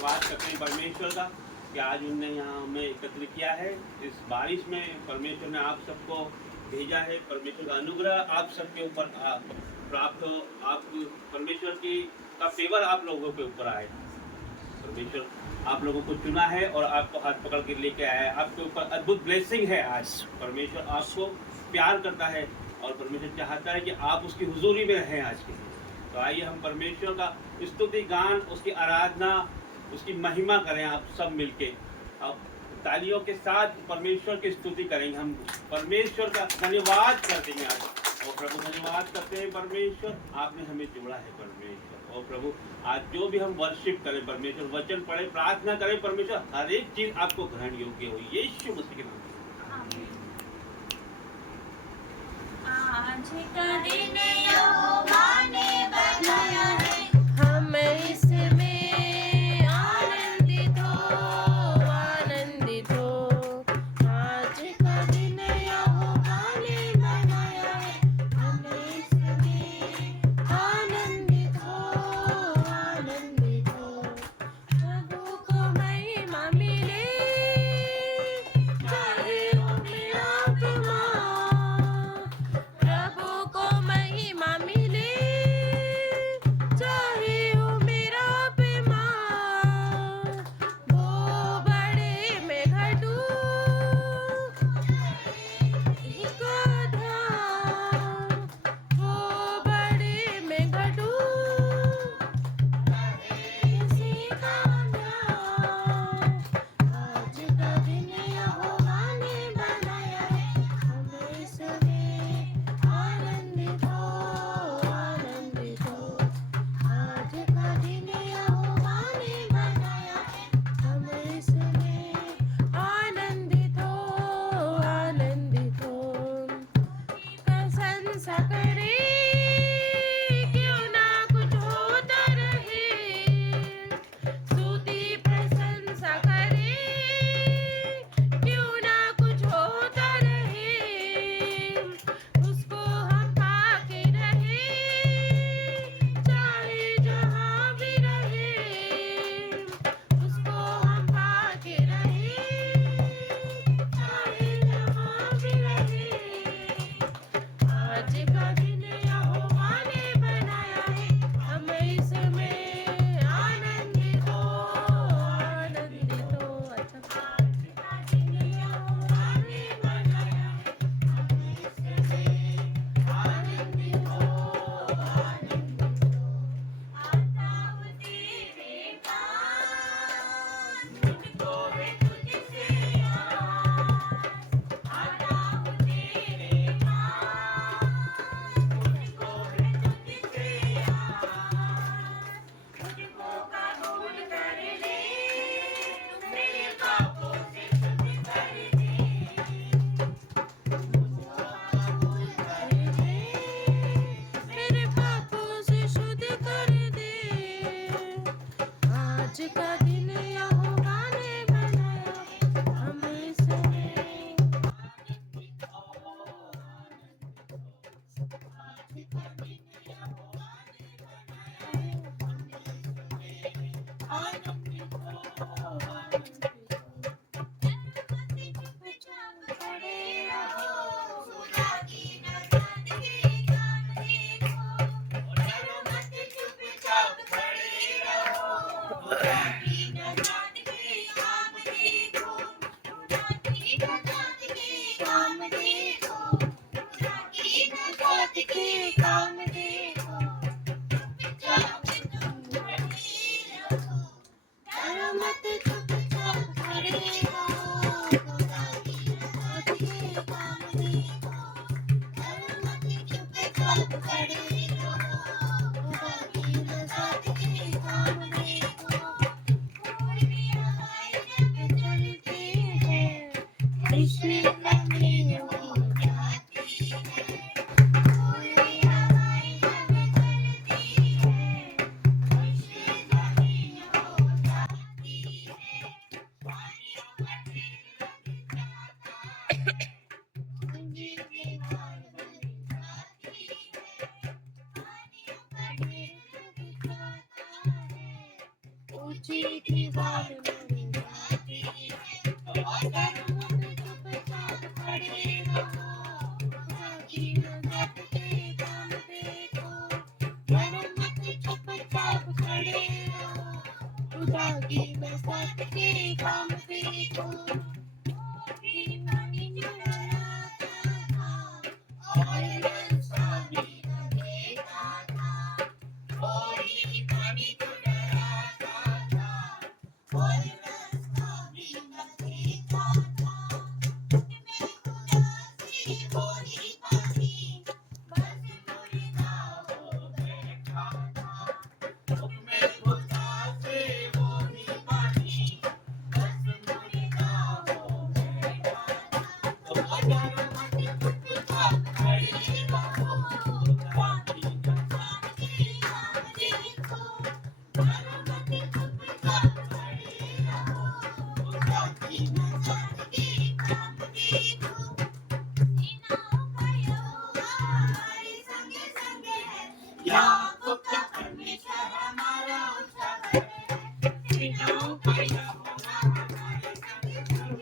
धन्यवाद करते हैं परमेश्वर का कि आज उनने यहाँ हमें एकत्र किया है। इस बारिश में परमेश्वर ने आप सबको भेजा है। परमेश्वर का अनुग्रह आप सबके ऊपर प्राप्त हो। आप परमेश्वर की का फेवर आप लोगों के ऊपर आए। परमेश्वर आप लोगों को चुना है और आपको हाथ पकड़ के लेके आया है। आपके ऊपर अद्भुत ब्लेसिंग है। आज परमेश्वर आपको प्यार करता है और परमेश्वर चाहता है कि आप उसकी हुजूरी में रहें आज के दिन। तो आइए हम परमेश्वर का स्तुति गान, उसकी आराधना, उसकी महिमा करें। आप सब मिलके अब तालियों के साथ परमेश्वर की स्तुति करेंगे। हम परमेश्वर का धन्यवाद करते हैं आज। और प्रभु धन्यवाद करते हैं परमेश्वर, आपने हमें जोड़ा है परमेश्वर। और प्रभु आज जो भी हम वर्शिप करें परमेश्वर, वचन पढ़े, प्रार्थना करें परमेश्वर, हर एक चीज आपको ग्रहण योग्य हो, यीशु मसीह के नाम से। आज का दिन यहोवा ने बनाया है, हम इसमें आनंदित हो। आज का दिन यहोवा ने बनाया है, हम इसमें आनंदित हो। प्रभु को महिमा मिले, चाहे हो मेरा आत्मा। प्रभु को महिमा मिले, चाहे हो मेरा बेमार। वो बड़े में घटू, वो बड़े में घटू, इसी का ध्यान। आज का दिन यहोवा ने बनाया है, हम इसमें आनंदित हो। आज का दिन यहोवा ने बनाया है, हम इसमें आनंदित हो। प्रशंसा करे, क्यों ना कुछ होता रहे। स्तुति प्रशंसा करे, क्यों ना कुछ होता रहे। उसको हम पाके रहे, चाहे जहाँ भी रहे। उसको हम पाके रहे, चाहे जहाँ भी रहे। आज का दिन यहोवा ने बनाया है, हम इसमें आनंदित हो। अच्छा, आज का दिन यहोवा ने बनाया है, हम इसमें आनंदित हो। आता हूँ तेरे पास, मुझको है तुझसे आस। आता हूँ तेरे पास, मुझको है तुझसे आस। मुझको कबूल कर ले, मेरे पापों से शुद्ध कर दे। मुझको कबूल कर ले, मेरे पापों से शुद्ध कर दे। आज का दिन यहोवा ने बनाया है, हम इसमें आनंदित हो। आज का दिन यहोवा ने बनाया है, हम इसमें आनंदित हो। चुपचाप खड़े रहो, खुदा की नजर के काम देखो। डरो मत, चुपचाप खड़े रहो, खुदा की नजर के काम देखो। खुदा की नजर के काम देखो। खुदा की नजर के काम देखो। चुपचाप तुम खड़े रहो, डरो मत, चुपचाप खड़े रहो। खुदा की नजर के काम देखो। डरो मत, चुपचाप खड़े रहो। खुदा की नजर के काम देखो। कोई ऊंची दीवार मेरी जाती है अगर मन चुपचाप खड़े रहो खुदा की नजर के काम देखो डरो मत चुपचाप खड़े रहो खुदा की नजर के काम देखो कोई पानी जो डराता था और रास्ता भी न देखा था कोई पानी जो डराता था और रास्ता भी न देखा था मैं खुदा से बोली पानी बस मुर्दा हो बैठा था मैं खुदा से बोली पानी बस मुर्दा हो बैठा था अगर मत चुपचाप खड़े रहो खुदा की नजर के काम देखो डरो मत चुपचाप खड़े रहो खुदा की नजर के काम देखो सेनाओं का यहोवा हमारे संग संग है याकूब का परमेश्वर हमारा ऊंचा गढ़ है सेनाओं का यहोवा हमारे संग संग है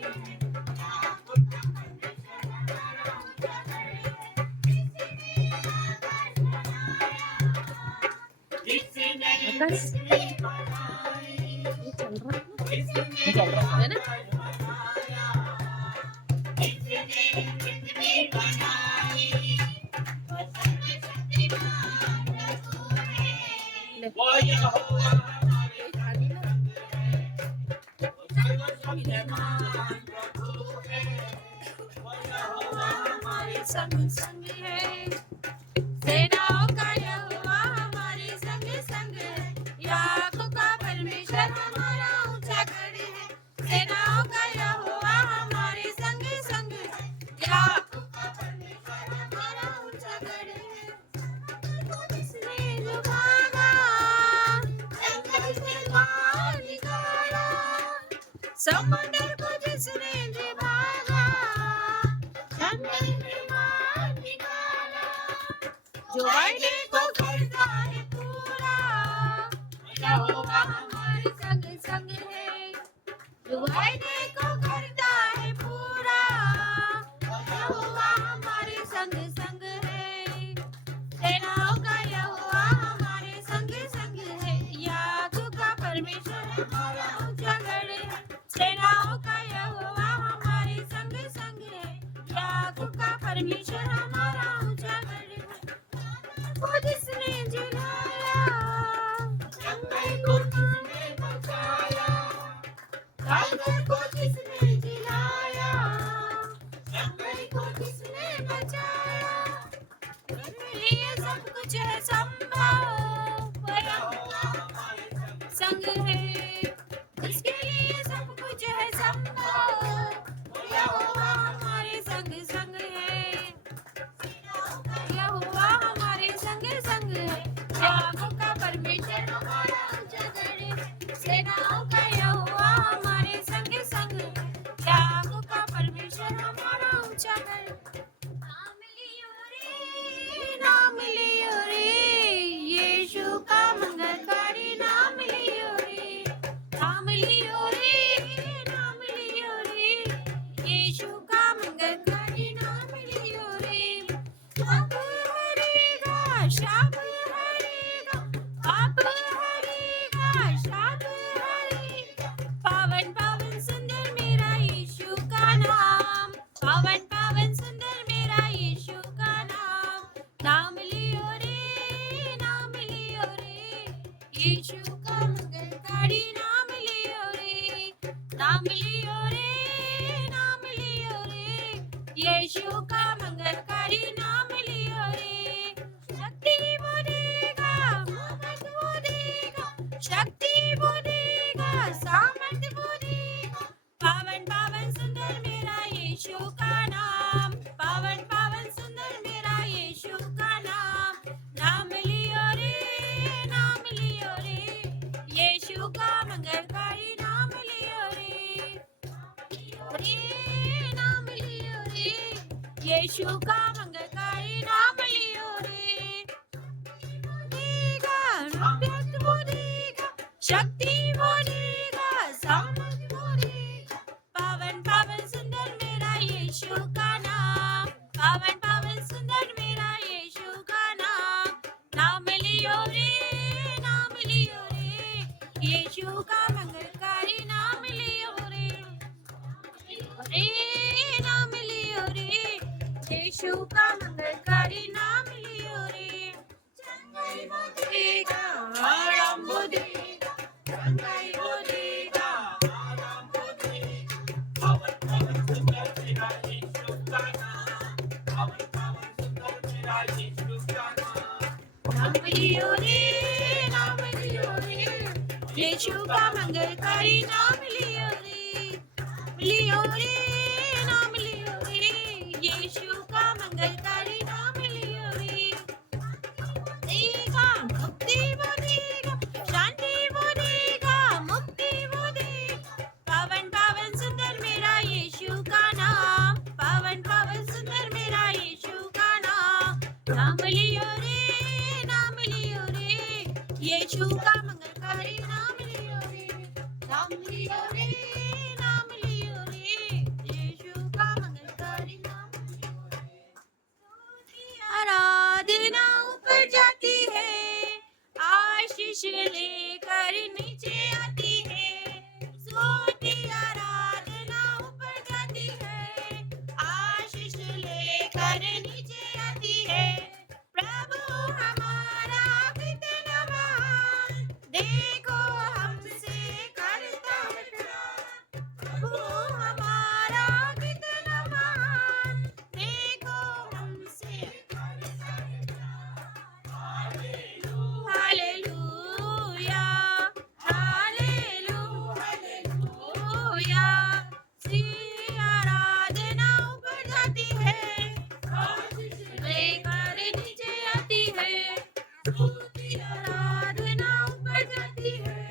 याकूब का परमेश्वर हमारा ऊंचा गढ़ है जिसने पृथ्वी बनाई जिसने चल रहा है ना? बनाया जिसने पृथ्वी बनाई वो सर्वशक्तिमान प्रभु है वो यहोवा हमारे संग है वो सर्वशक्तिमान प्रभु है वो यहोवा हमारे संग संग है सेनाओं का यहोवा हमारे संग संग है याकूब का परमेश्वर हमारा ऊंचा गढ़ है सेनाओं का यहोवा हमारे संग संग है याकूब का परमेश्वर हमारा ऊंचा गढ़ है जिसने जो भागा जंगल से बाहर निकाला समुद्र को जिसने जो भागा जंगल से बाहर निकाला जो वायदे को करता है पूरा यहोवा हमारे संग संग है जो वायदे को करता है पूरा यहोवा हमारे संग संग है सेनाओं का यहोवा हमारे संग संग है याकूब का परमेश्वर हमारा ऊंचा गढ़ है सेनाओं का यहोवा हमारे संग संग है याकूब का परमेश्वर हमारा ऊंचा गढ़ है को जिसने जलाया जंगल को जिसने बचाया सागर को जिसने जलाया जंगल को जिसने बचाया उसके लिए सब कुछ है संभव वो यहोवा हमारे संग है जिसके लिए सब कुछ है संभव वो यहोवा हमारे संग संग है यहोवा हमारे संग संग है याकूब का परमेश्वर हमारा ऊंचा गढ़ है सेनाओं का यहोवा हमारे संग संग है याकूब का परमेश्वर हमारा ऊंचा गढ़ नाम लियो रे यीशु का मंगलकारी नाम लियो रे नाम लियो रे नाम लियो रे यीशु का मंगलकारी नाम लियो रे पाप हरेगा शाप हरेगा पाप हरेगा शाप हरेगा पावन पावन सुंदर मेरा यीशु का नाम पावन पावन सुंदर मेरा यीशु का नाम लियो रे यीशु का मंगलकारी नाम लियो रे नाम लियो रे यीशु का मंगलकारी नाम लियो रे शक्ति वो देगा सामर्थ वो देगा शक्ति वो देगा सामर्थ वो देगा पावन पावन सुंदर मेरा यीशु का नाम पावन पावन सुंदर मेरा यीशु का नाम लियो रे यीशु का मंगलकारी नाम लियो रे नाम लियो रे यीशु का मंगलकारी नाम लियो रे देगा शक्ति वो देगा यीशु का मंगलकारी नाम लियो रे, रे नाम लियो रे, यीशु का मंगलकारी नाम लियो रे। चंगाई वो देगा, आराम वो देगा, चंगाई वो देगा, आराम वो देगा। पवन पवन सुंदर तेरा यीशु का नाम, पवन पवन सुंदर तेरा यीशु का नाम। नाम लियो रे, नाम लियो रे, यीशु का मंगलकारी नाम लियो रे, लियो रे, नाम लियो रे, यीशु का मंगलकारी नाम लियो रे। देगा मुक्ति वो देगा, शांति वो देगा, मुक्ति वो देगा। पावन पावन सुंदर मेरा यीशु का नाम, पावन पावन सुंदर मेरा यीशु का नाम। नाम लियो रे, नाम लियो रे, यीशु का मंगलकारी नाम लियो रे, नाम लियो रे, नाम लियो रे, यीशु का मंगलकारी नाम लियो रे। आराधना ऊपर जाती है, आशीष लेकर नीचे आती है। स्तुति आराधना ऊपर जाती है, आशीष लेकर नीचे आती है। प्रभु हमारा कितना महान, देखो हमसे करता है प्यार। प्रभु हमारा कितना महान, देखो हमसे करता है प्यार। Hallelujah, hallelujah, hallelujah. श्री आराधना ऊपर जाती है, आशीष लेकर नीचे आती है। स्तुति आराधना ऊपर जाती है,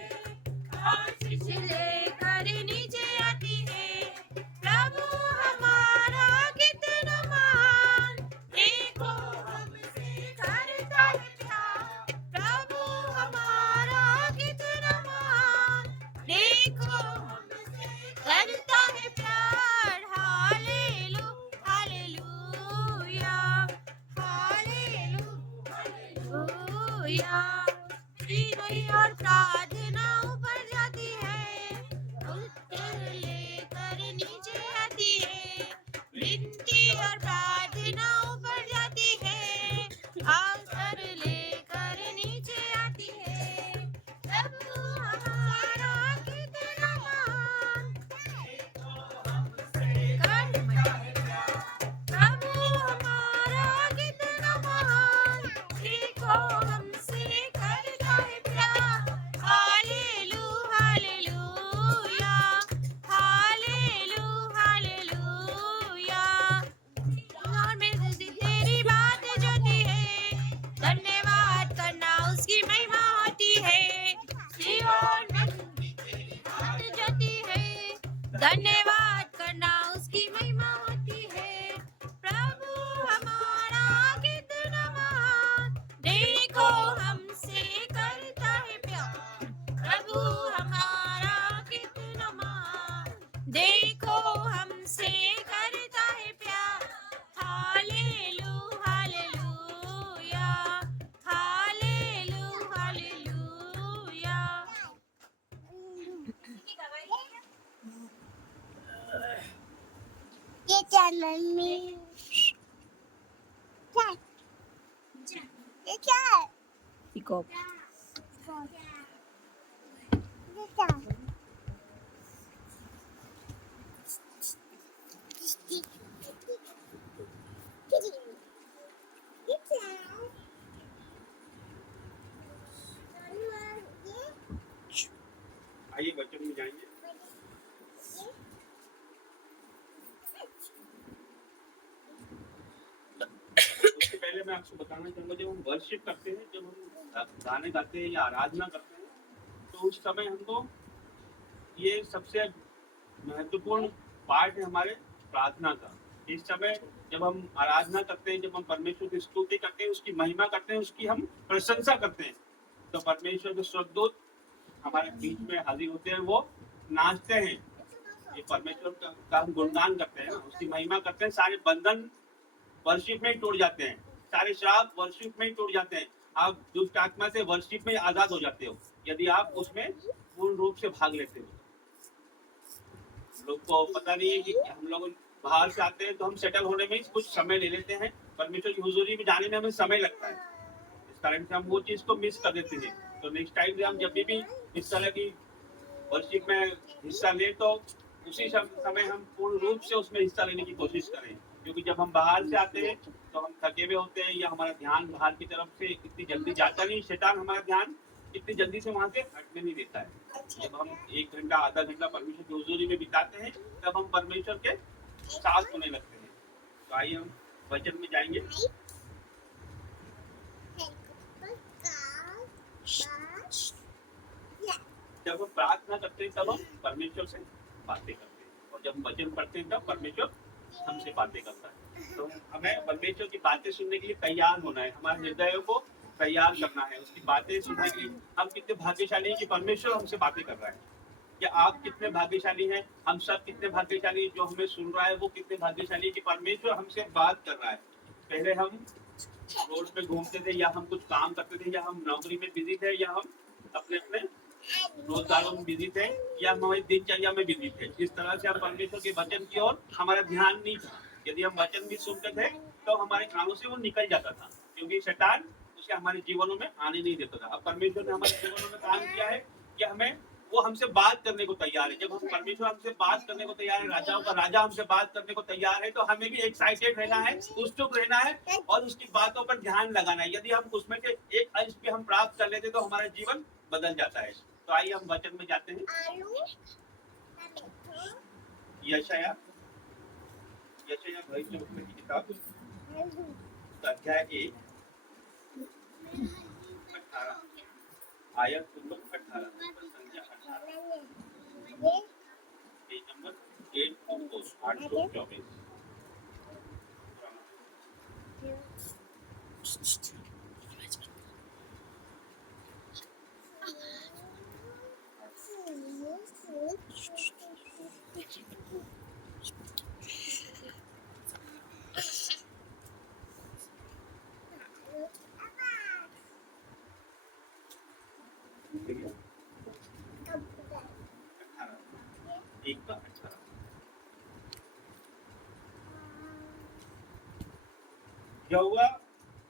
आशीष लेकर नीचे आती है। प्रभु हमारा कितना महान, देखो हमसे करता है प्यार। प्रभु हमारा कितना महान, देखो हमसे करता है प्यार। Hallelujah, hallelujah, hallelujah. विनय और प्रार्थना ऊपर जाती है, उत्तर लेकर नीचे आती है। विनती और प्रार्थना ऊपर जाती है, अवसर लेकर नीचे आती है। प्रभु हमारा कितना महान, प्रभु हमारा कितना महान, देखो हमसे करता है प्यार। Hallelujah, hallelujah, hallelujah, hallelujah. और मेरे दिल तेरी बात जोती है, धन्यवाद करना उसकी महिमा होती है। जीवन में तेरी बात जोती है, धन्यवाद करना उसकी महिमा होती है। प्रभु हमारा कितना महान, देखो हमसे करता है प्यार। प्रभु हमारा कितना महान, देखो हमसे करता है प्यार। Hallelujah, hallelujah, hallelujah, hallelujah. ये चैनल में क्या ये क्या है? Peacock. ये क्या है? ये क्या है? आइए बच्चों में जाएंगे। उससे पहले मैं आपको बताना चाहूंगा, जब हम वर्शिप करते हैं, जब हम गाने गाते हैं या आराधना करते हैं, तो उस समय हमको ये सबसे महत्वपूर्ण पार्ट है हमारे प्रार्थना का। इस समय जब हम आराधना करते हैं, जब हम परमेश्वर की स्तुति करते हैं, उसकी महिमा करते हैं, उसकी हम प्रशंसा करते हैं, तो परमेश्वर के स्वर्गदूत हमारे बीच में हाजिर होते हैं, वो नाचते हैं, ये परमेश्वर का हम गुणगान करते हैं, उसकी महिमा करते हैं। सारे बंधन वर्शिप में ही टूट जाते हैं, सारे श्राप वर्शिप में ही टूट जाते हैं। आप दुष्ट आत्मा से वर्शिप में आजाद हो जाते हो। यदि आप उसमें पूर्ण रूप से भाग लेते हो। लोग को पता नहीं है कि हम लोग बाहर से आते हैं तो हम सेटल होने में कुछ समय ले लेते हैं, परमेश्वर की हुजूरी में जाने में हमें समय लगता है, इस कारण से हम वो चीज को मिस कर देते हैं। तो नेक्स्ट टाइम हम जब भी इस तरह की वर्शिप में हिस्सा लें तो उसी समय हम पूर्ण रूप से उसमें हिस्सा लेने की कोशिश करें, क्योंकि जब हम बाहर से आते हैं तो हम थके हुए होते हैं या हमारा ध्यान बाहर की तरफ से इतनी जल्दी जाता नहीं, शैतान हमारा ध्यान इतनी जल्दी से वहां से हटने नहीं देता है। जब हम 1 घंटा आधा घंटा परमेश्वर की हुजूरी में बिताते हैं तब हम परमेश्वर के साथ होने लगते हैं। तो आइए हम वचन में जाएंगे। जब हम प्रार्थना करते हैं तब हम परमेश्वर से बातें करते हैं, और जब हम वचन पढ़ते हैं तब परमेश्वर हमसे बातें करता है। तो हमें परमेश्वर की बातें सुनने के लिए तैयार होना है, हमारे हृदयों को तैयार करना है उसकी बातें सुनने के लिए। हम कितने भाग्यशाली हैं कि परमेश्वर हमसे बातें कर रहा है। क्या आप कितने भाग्यशाली हैं? हम सब कितने भाग्यशाली हैं? जो हमें सुन रहा है वो कितने भाग्यशाली है कि परमेश्वर हमसे बात कर रहा है। पहले हम रोड पे घूमते थे, या हम कुछ काम करते थे, या हम नौकरी में बिजी थे, या हम अपने अपने रोजगारों में बिजी थे, या हमारी दिनचर्या में बिजी थे। जिस तरह से हम परमेश्वर के वचन की ओर हमारा ध्यान नहीं था। यदि हम वचन भी सुनते थे तो हमारे कानों से वो निकल जाता था, क्योंकि शैतान उसे हमारे जीवनों में आने नहीं देता था। अब परमेश्वर ने हमारे जीवनों में काम किया है कि हमें वो हमसे बात करने को तैयार है। जब हम परमेश्वर हमसे बात करने को तैयार है, राजाओं का राजा हमसे बात करने को तैयार है, तो हमें भी एक्साइटेड रहना है, उत्सुक रहना है और उसकी बातों पर ध्यान लगाना है। यदि हम उसमें से एक अंश भी हम प्राप्त कर लेते तो हमारा जीवन बदल जाता है। तो आइए हम वचन में जाते हैं। यशायाह भविष्यवक्ता की किताब अध्याय 1 18 आयत नंबर 18 संख्या 18 पेज नंबर 824। यहोवा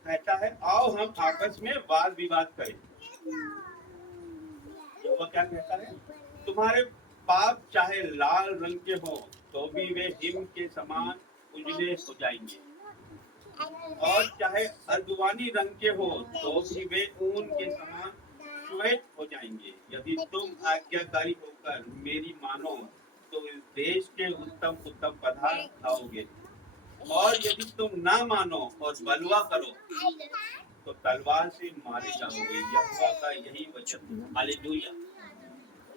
कहता है, आओ हम आपस में वाद विवाद करें। यहोवा क्या कहता है? तुम्हारे पाप चाहे लाल रंग के हो तो भी वे हिम के समान उजले हो जाएंगे, और चाहे अर्गवानी रंग के हो तो भी वे ऊन के समान श्वेत हो जाएंगे। यदि तुम आज्ञाकारी होकर मेरी मानो तो इस देश के उत्तम उत्तम पदार्थ खाओगे, और यदि तुम ना मानो और बलवा करो तो तलवार से मारे जाओगे। यहोवा का यही वचन। हालेलुया।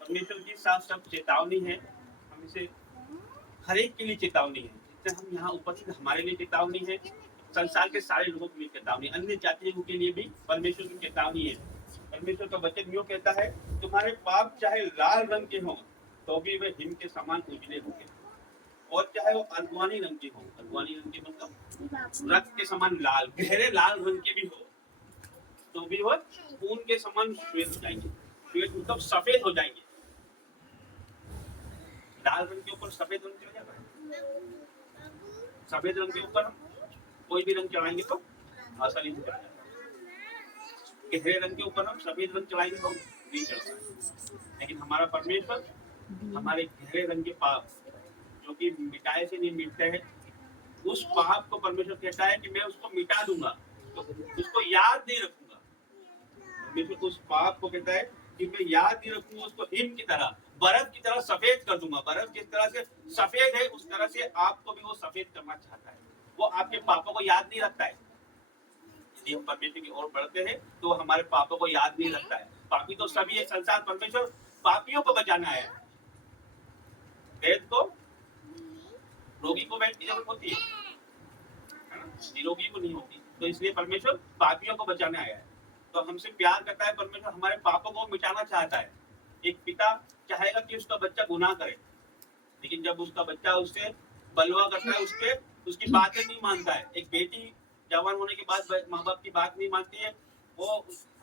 परमेश्वर की साफ साफ चेतावनी है, हम इसे हर एक के लिए चेतावनी है। जिससे हम यहाँ उपस्थित हमारे लिए चेतावनी है, संसार के सारे लोगों के लिए चेतावनी, अन्य जातियों के लिए भी परमेश्वर की चेतावनी है। परमेश्वर का वचन यूं कहता है, तुम्हारे पाप चाहे लाल रंग के हों तो भी वे हिम के समान उजले होंगे, और चाहे वो अर्गवानी रंग के हो। अर्गवानी रंग के मतलब रक्त के समान लाल, गहरे लाल रंग के भी हो तो भी वो ऊन के समान श्वेत हो जाएंगे। श्वेत मतलब सफेद हो जाएंगे। लाल रंग के ऊपर सफेद रंग चढ़ जाता है। सफेद रंग के ऊपर हम कोई भी रंग चढ़ाएंगे तो आसानी से चढ़ जाता है। गहरे रंग के ऊपर हम सफेद रंग चढ़ाएंगे तो नहीं चढ़ता। लेकिन हमारा परमेश्वर हमारे गहरे रंग के पाप जो कि मिटाए से नहीं मिटते हैं, उस पाप को परमेश्वर कहता है कि मैं उसको मिटा दूंगा, तो उसको याद नहीं रखूंगा। परमेश्वर उस पाप को कहता है कि मैं याद नहीं रखूंगा, उसको हिम की तरह, बर्फ की तरह सफेद कर दूंगा। बर्फ जिस तरह से सफेद है उस तरह से आपको भी वो सफेद करना चाहता है। वो आपके पापों को याद नहीं रखता है। यदि हम परमेश्वर की ओर बढ़ते हैं तो हमारे पापों को याद नहीं रखता है। पापी तो सभी है संसार, परमेश्वर पापियों को बचाना है। वेद को रोगी को वेद की जरूरत होती है, निरोगी को नहीं होती। तो इसलिए परमेश्वर पापियों को बचाने आया है। तो हमसे प्यार करता है परमेश्वर, हमारे पापों को मिटाना चाहता है। एक पिता चाहेगा कि उसका बच्चा गुनाह करे, लेकिन जब उसका बच्चा उससे बलवा करता है, उसकी बातें नहीं मानता है। एक बेटी जवान होने के बाद माँ बाप की बात नहीं मानती है, वो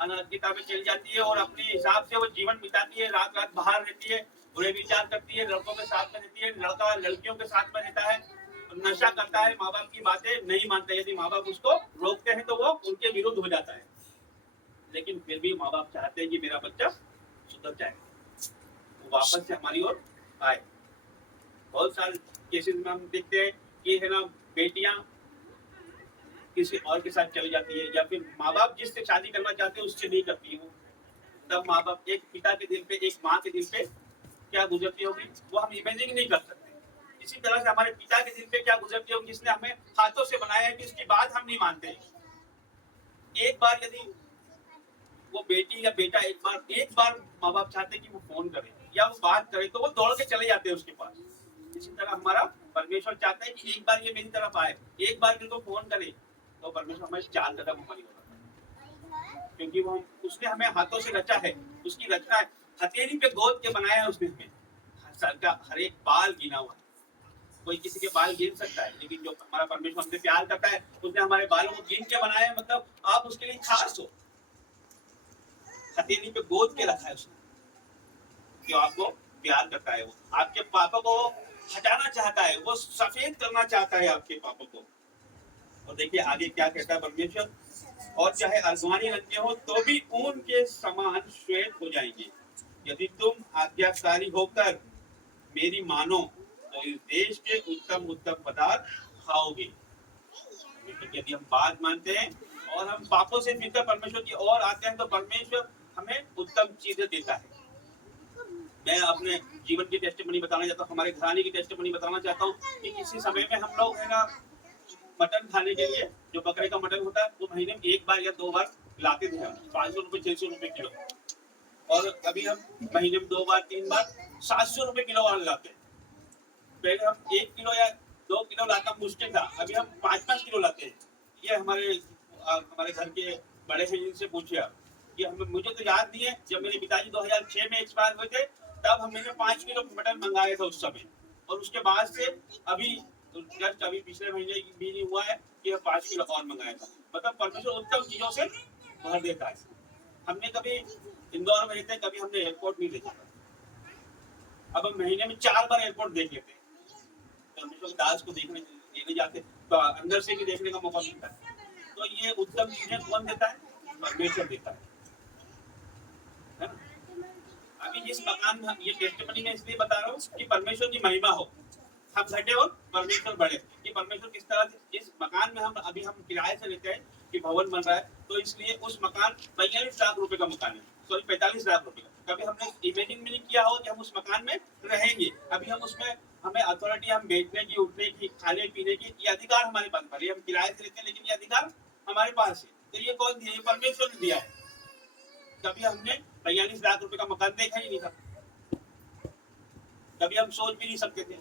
अनैतिकता में चली जाती है और अपने हिसाब से वो जीवन बिताती है, रात रात बाहर रहती है, बुरे विचार करती है, लड़कों के साथ में रहती है, लड़का लड़कियों के साथ में रहता है, नशा करता है, माँ बाप की बातें नहीं मानता। यदि माँ बाप उसको रोकते हैं तो वो उनके विरुद्ध हो जाता है, लेकिन फिर भी माँ बाप चाहते हैं कि मेरा बच्चा सुधर जाए, वो वापस से हमारी ओर आए। बहुत सारे केसेस में हम देखते हैं कि है ना, बेटियां किसी और के साथ चली जाती है, या फिर माँ बाप जिससे शादी करना चाहते हैं उससे नहीं करती है वो। तब माँ बाप, एक पिता के दिल पे, एक माँ के दिल पे क्या गुजरती होगी वो हम इमेजिन नहीं कर सकते। इसी तरह से हमारे पिता के दिल पे क्या गुजरती होगी जिसने हमें हाथों से बनाया है कि इसकी बात हम नहीं मानते। एक बार यदि वो बेटी या बेटा एक बार माँ बाप चाहते कि वो फोन करे या वो बात करे तो वो दौड़ के चले जाते हैं उसके पास। इसी तरह हमारा परमेश्वर चाहता है कि एक बार ये मेरी तरफ आए, एक बार मेरे को फोन करे, तो परमेश्वर हमें 4 कदम हमारी ओर आता है, क्योंकि वो उसने हमें हाथों से रचा है, उसकी रचना है, हथेली पे गोद के बनाया है उसने हमें, सर का हर एक बाल गिना हुआ है। कोई किसी के बाल गिन सकता है, लेकिन जो हमारा परमेश्वर हमसे प्यार करता है उसने हमारे बालों को गिन के बनाया है, मतलब आप उसके लिए खास हो। हथेली पे गोद के रखा है उसने, जो आपको प्यार करता है। वो आपके पापों को हटाना चाहता है, वो सफेद करना चाहता है आपके पापों को। और देखिए आगे क्या कहता है परमेश्वर, और चाहे अजवानी रंग के हो तो भी ऊन के समान श्वेत हो जाएंगे, यदि तुम आज्ञाकारी होकर मेरी मानो तो इस देश के उत्तम उत्तम पदार्थ खाओगे। यदि हम बात मानते हैं और हम पापों से फिरकर परमेश्वर की ओर आते हैं तो परमेश्वर हमें उत्तम चीजें देता है। मैं अपने जीवन की टेस्टिमनी बताना चाहता हूँ, हमारे घराने की टेस्टिमनी बताना चाहता हूँ कि किसी समय में हम लोग है ना, मटन खाने के लिए, जो बकरे का मटन होता है वो महीने में 1 बार या 2 बार लाते थे हम, 500 रुपए 600 रुपए किलो। और अभी हम महीने में 2 बार 3 बार 700 रुपए किलो वाले लाते हैं। पहले हम 1 किलो या 2 किलो लाना मुश्किल था, अभी हम 5-5 किलो लाते हैं। ये हमारे घर के बड़े हैं, इनसे पूछिए आप। कि मुझे तो याद नहीं है, जब मेरे पिताजी 2006 में एक्सपायर हुए थे तब हमने 5 किलो मटन मंगाए थे उस समय, और उसके बाद से अभी जस्ट अभी पिछले महीने भी नहीं हुआ है कि 5 किलो और मंगाया था। मतलब परमेश्वर उत्तम चीजों से भर देता है। हमने कभी इंदौर में रहते, कभी हमने एयरपोर्ट नहीं देखा, अब हम महीने में 4 बार एयरपोर्ट देख लेते हैं। परमेश्वर दास को देखने जाते तो अंदर से भी देखने का मौका मिलता है। तो ये उत्तम चीजें कौन देता है? परमेश्वर देता है ना? अभी जिस मकान में ये टेस्टिमनी में इसलिए बता रहा हूँ कि परमेश्वर की महिमा हो, हम घटे और परमेश्वर बढ़े। कि परमेश्वर किस तरह से, जिस मकान में हम किराए से रहते हैं कि भवन बन रहा है, तो इसलिए उस मकान 42 लाख रुपए का मकान है, सॉरी 45 लाख रुपए का। कभी हमने इमेजिन भी नहीं किया हो कि हम उस मकान में रहेंगे। अभी हम उसमें, हमें अथॉरिटी, हम बैठने की, उठने की, खाने पीने की, ये अधिकार हमारे पास। भले हम किराए से रहते हैं लेकिन ये अधिकार हमारे पास है। तो ये कौन दिया? ये परमेश्वर ने दिया है। कभी हमने 42 लाख रुपए का मकान देखा ही नहीं था, कभी हम सोच भी नहीं सकते थे।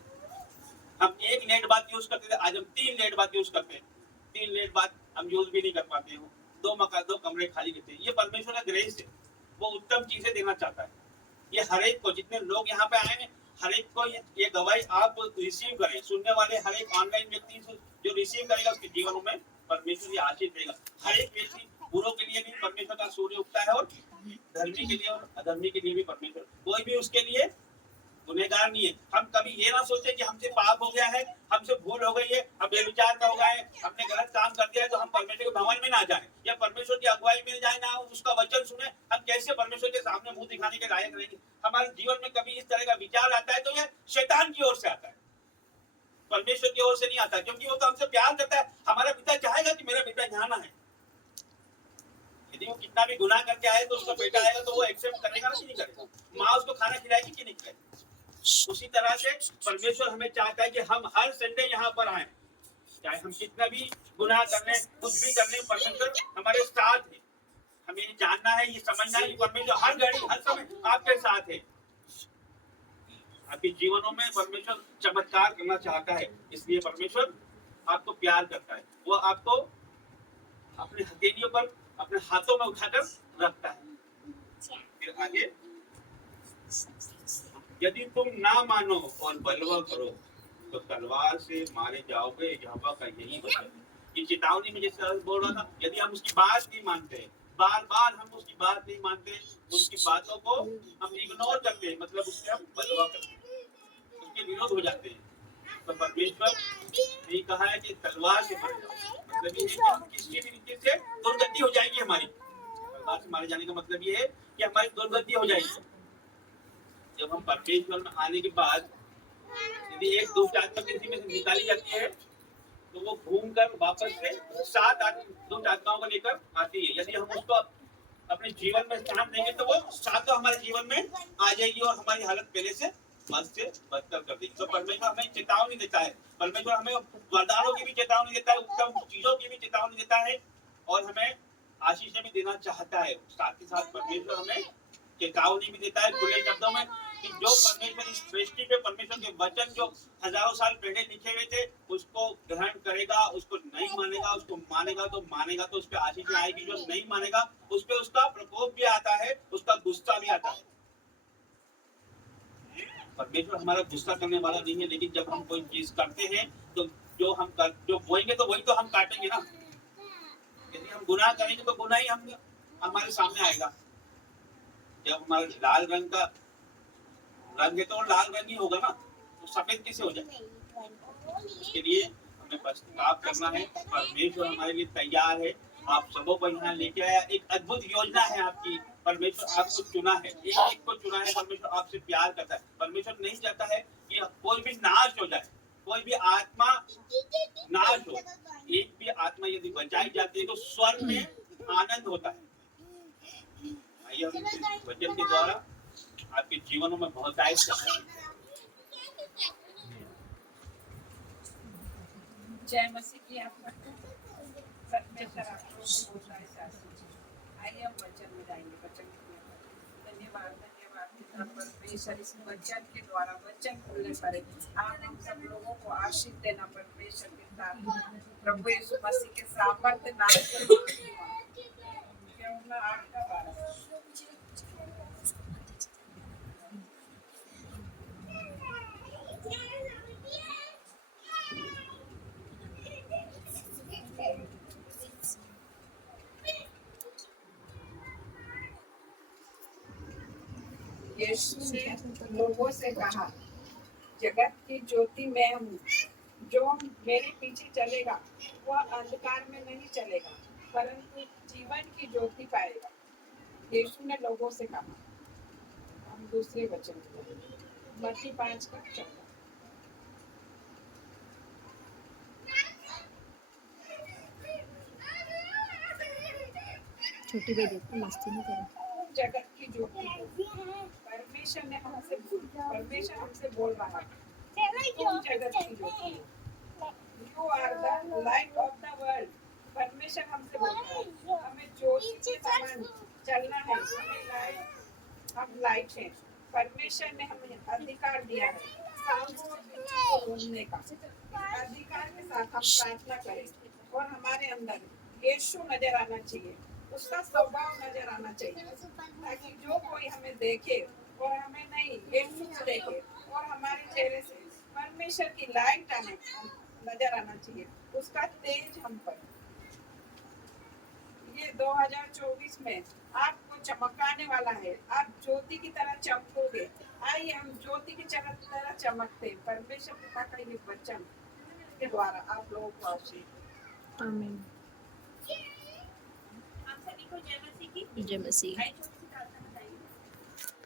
हम 1 नेट बात यूज करते थे, आज हम 3 नेट बात यूज करते हैं। 3 नेट बात हम यूज भी नहीं कर पाते हो, 2 कमरे खाली रहते हैं। ये परमेश्वर का ग्रेस है, वो उत्तम चीजें देना चाहता है। ये हर एक को, जितने लोग यहाँ पे आए हैं, हर एक को ये गवाही आप रिसीव करें। सुनने वाले हर एक ऑनलाइन व्यक्ति जो रिसीव करेगा उसके जीवन में परमेश्वर की आशीष देगा। हर एक व्यक्ति, बुरों के लिए भी परमेश्वर का सूर्य उगता है, और धर्मी के लिए और अधर्मी के लिए भी परमेश्वर, कोई भी उसके लिए गुनहगार नहीं है। हम कभी ये ना सोचे कि हमसे पाप हो गया है, हमसे भूल हो गई है, हम बेविचार का हो गए, हमने गलत काम कर दिया है, तो हम परमेश्वर के भवन में ना जाए या परमेश्वर की अगुवाई में जाए, ना उसका वचन सुने। हम कैसे परमेश्वर के सामने मुंह दिखाने के लायक रहेंगे? हमारे जीवन में कभी इस तरह का विचार आता है तो ये शैतान की ओर से आता है, परमेश्वर की ओर से नहीं आता, क्योंकि वो तो हमसे प्यार करता है। हमारा पिता चाहेगा कि मेरा बेटा यहाँ ना है। यदि वो कितना भी गुनाह करके आए तो उसका बेटा आएगा तो वो एक्सेप्ट करेगा ना कि नहीं करेगा? माँ उसको खाना खिलाएगी कि नहीं खिलाएगी? उसी तरह से परमेश्वर हमें चाहता है कि हम हर संडे यहाँ पर आए, चाहे हम कितना भी गुनाह कर लें, कुछ भी कर लें, परमेश्वर हमारे साथ है। हमें ये जानना है, ये समझना है कि परमेश्वर हर घड़ी हर समय आपके साथ है। आपके जीवनों में परमेश्वर चमत्कार करना चाहता है, इसलिए परमेश्वर आपको प्यार करता है। वो आपको अपने हथेलियों पर, अपने हाथों में उठाकर रखता है। फिर आगे, यदि तुम ना मानो और बलवा करो तो तलवार से मारे जाओगे। यहोवा का यही वचन है। ये चेतावनी में जैसे बोल रहा था, यदि हम उसकी बात नहीं मानते बार बार हम उसकी बात नहीं मानते, उसकी बातों को हम इग्नोर करते हैं, मतलब उससे हम बदवा करते हैं, उसके विरोध हो जाते हैं। तो परमेश्वर ने कहा है कि तलवार से मर जाओ, मतलब ये है कि हम किसी भी तरीके से दुर्गति हो जाएगी हमारी। तलवार से मारे जाने का मतलब ये है कि हमारी दुर्गति हो जाएगी। जब हम परमेश्वर में आने के बाद यदि एक दुष्ट आत्मा किसी में से निकाली जाती है तो वो घूमकर वापस से दुष्ट आत्माओं को लेकर आती है। यदि हम उसको अपने जीवन में स्थान देंगे तो वो सातों हमारे जीवन में आ जाएगी और हमारी हालत पहले से मत से बदतर कर देगी। तो परमेश्वर हमें चेतावनी देता है, परमेश्वर हमें वरदानों की भी चेतावनी देता है, उत्तम चीजों की भी चेतावनी देता है और हमें आशीष भी देना चाहता है। साथ ही साथ परमेश्वर हमें चेतावनी भी देता है खुले शब्दों में कि जो परमेश्वर इस सृष्टि पे परमेश्वर के वचन जो हजारों साल पहले लिखे हुए थे उसको ग्रहण करेगा, उसको नहीं मानेगा, उसको मानेगा तो उस पर आशीष आएगी, जो नहीं मानेगा उस पर उसका प्रकोप भी आता है, उसका गुस्सा भी आता है। परमेश्वर हमारा गुस्सा करने वाला नहीं है, लेकिन जब हम कोई चीज करते हैं तो जो बोएंगे तो वही तो हम काटेंगे ना। यदि हम गुनाह करेंगे तो गुनाह ही हम हमारे सामने आएगा। जब हमारा लाल रंग का रंग है तो लाल रंग ही होगा ना, तो सफेद कैसे हो जाए? इसके लिए हमें पश्चाताप करना है। परमेश्वर हमारे लिए तैयार है, आप सबों को यहाँ लेके आया। एक अद्भुत योजना है आपकी, परमेश्वर आपको चुना है, एक एक को चुना है। परमेश्वर आपसे प्यार करता है। परमेश्वर नहीं चाहता है कि कोई भी नाश हो जाए, कोई भी आत्मा नाश हो। एक भी आत्मा यदि बचाई जाती है तो स्वर्ग में आनंद होता है। आइए हम इस वचन के द्वारा आपके जीवनों में बहुत जय मसीह की आपका परमेश्वर आपको बहुत आशीष। आइए हम वचन में जाएंगे। वचन धन्यवाद पिता परमेश्वर, इस वचन के द्वारा वचन खुलने पर आप हम सब लोगों को आशीष देना परमेश्वर के साथ। प्रभु यीशु मसीह के सामर्थ्य नाम से आपका बारा यीशु ने लोगों से कहा, जगत की ज्योति मैं हूँ, जो मेरे पीछे चलेगा वह अंधकार में नहीं चलेगा परंतु जीवन की ज्योति पाएगा। यीशु ने लोगों से कहा। हम दूसरे वचन मत्ती 5:14। छोटी बेटी को मस्ती नहीं करो। जगत की ज्योति परमेश्वर हमसे बोल रहा है, तुम जगत की ज्योति, you are the light of the world. परमेश्वर हमसे बोल रहा है, हमें ज्योति के समान चलना है। हम लाइट हैं। परमेश्वर ने हमें अधिकार दिया है सांपों और बिच्छू को रोकने का। अधिकार के साथ हम प्रार्थना करें और हमारे अंदर यीशु नजर आना चाहिए, उसका स्वभाव नजर आना चाहिए, ताकि जो कोई हमें देखे और हमें नहीं यीशु को देखे और हमारे चेहरे से परमेश्वर की लाइट नजर आना चाहिए, उसका तेज हम पर। ये 2024 में आपको चमकाने वाला है। आप ज्योति की तरह चमकोगे। आइए हम ज्योति की तरह चमकते परमेश्वर पिता का ये वचन के द्वारा आप लोगों को आशीष। आमीन। आप सभी को जय मसीह की। जय मसीह। आइए छोटी सी प्रार्थना बताइए।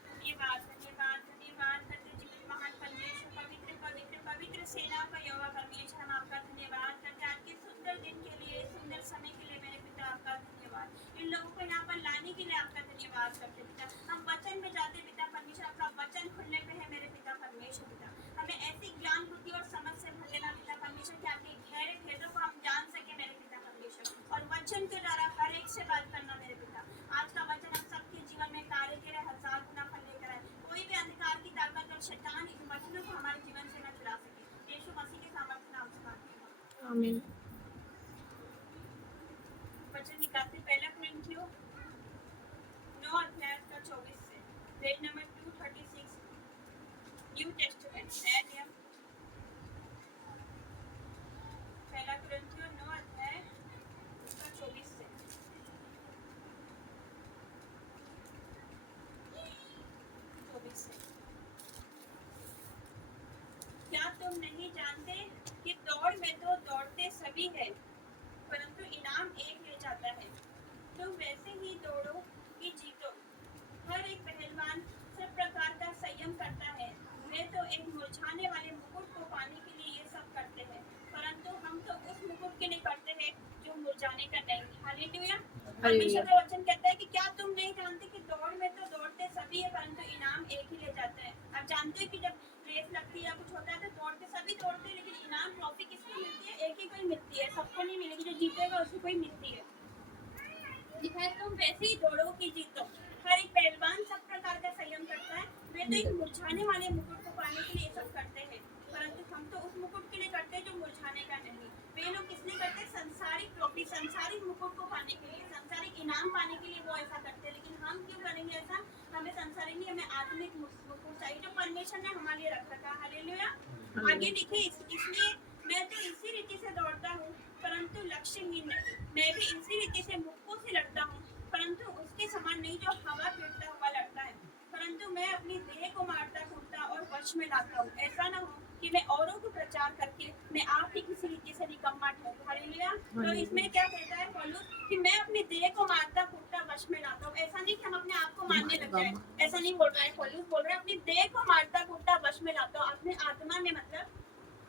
धन्यवाद धन्यवाद धन्यवाद करते जीवन महान परमेश्वर, पवित्र पवित्र पवित्र सेना का यहोवा परमेश्वर, हम आपका धन्यवाद करते आज के सुंदर दिन के लिए, सुंदर समय के लिए मेरे पिता आपका धन्यवाद। इन लोगों को यहाँ पर लाने के लिए आपका धन्यवाद करते पिता। हम वचन में जाते पिता परमेश्वर, आपका वचन खुलने पे है मेरे पिता परमेश्वर। पिता हमें ऐसी ज्ञान बुद्धि और समझ से भर देना पिता परमेश्वर कि आपके गहरे भेदों को हम जान सके मेरे पिता परमेश्वर, और वचन के द्वारा हर एक से बात करना मेरे पिता। आज का वचन हम सबके जीवन में कार्य करे, 1000 गुना फल लेकर आए। कोई भी अंधकार की ताकत और शैतान इन वचनों को हमारे जीवन से न चुरा सके। यीशु मसीह के सामर्थ्य नाम से मांगते हैं, आमीन। वचन निकालते पहला कुरिन्थियों 9 अध्याय का 24 से, पेज नंबर 236, न्यू टेस्टामेंट नया नियम। पहला कुरिन्थियों 9 अध्याय का 24 से। सभी है, परंतु इनाम एक ले जाता है। तो वैसे ही दौड़ो कि जीतो। हर एक पहलवान सब प्रकार का संयम करता है। वे तो एक मुरझाने वाले मुकुट को पाने के लिए ये सब करते हैं, परंतु हम तो उस मुकुट के लिए करते हैं जो मुरझाने का नहीं। हालेलुया। परमेश्वर का वचन कहता है कि क्या तुम नहीं जानते कि दौड़ में तो दौड़ते सभी है, परंतु इनाम एक ही ले जाता है। आप जानते हो कि जब रेस लगती है या कुछ होता है तो दौड़ते सभी दौड़ते हैं, लेकिन इनाम ट्रॉफी किसको मिलती है? एक ही को ही मिलती है, सबको नहीं मिलेगी। जो जीतेगा उसको ही मिलती है। लिखा है तुम वैसे ही दौड़ो कि जीतो। हर एक पहलवान सब प्रकार का संयम करता है। वे तो एक मुरझाने वाले मुकुट को पाने के लिए ये सब करते हैं, परंतु हम तो उस मुकुट के लिए करते हैं जो मुरझाने का नहीं। वे लोग किस लिए करते हैं? संसारिक ट्रॉफी, संसारिक मुकुट को पाने के लिए, संसारिक इनाम पाने के लिए वो ऐसा करते हैं। लेकिन हम क्यों करेंगे ऐसा? हमें संसारिक नहीं, हमें आत्मिक मुकुट चाहिए जो परमेश्वर ने हमारे लिए रख रखा है। हालेलुया। आगे लिखे इसलिए मैं तो इसी रीति से दौड़ता हूँ, परंतु लक्ष्यहीन नहीं। मैं भी इसी रीति से मुक्कों से लड़ता हूँ, परंतु उसके समान नहीं जो हवा पीटता हुआ लड़ता है। परंतु मैं अपनी देह को मारता कूटता और वश में लाता हूँ। ऐसा न हो कि मैं औरों को प्रचार करके मैं आप ही किसी रीति से निकम्मा ठहरूं। हालेलुया। तो इसमें क्या कहता है पौलुस कि मैं अपनी देह को मारता कूटता वश में लाता हूँ। ऐसा नहीं कि हम अपने आप को मारने लग जाए, ऐसा नहीं बोल रहा है पौलुस। बोल रहा है अपनी देह को मारता कूटता वश में लाता हूँ। अपने आत्मा में मतलब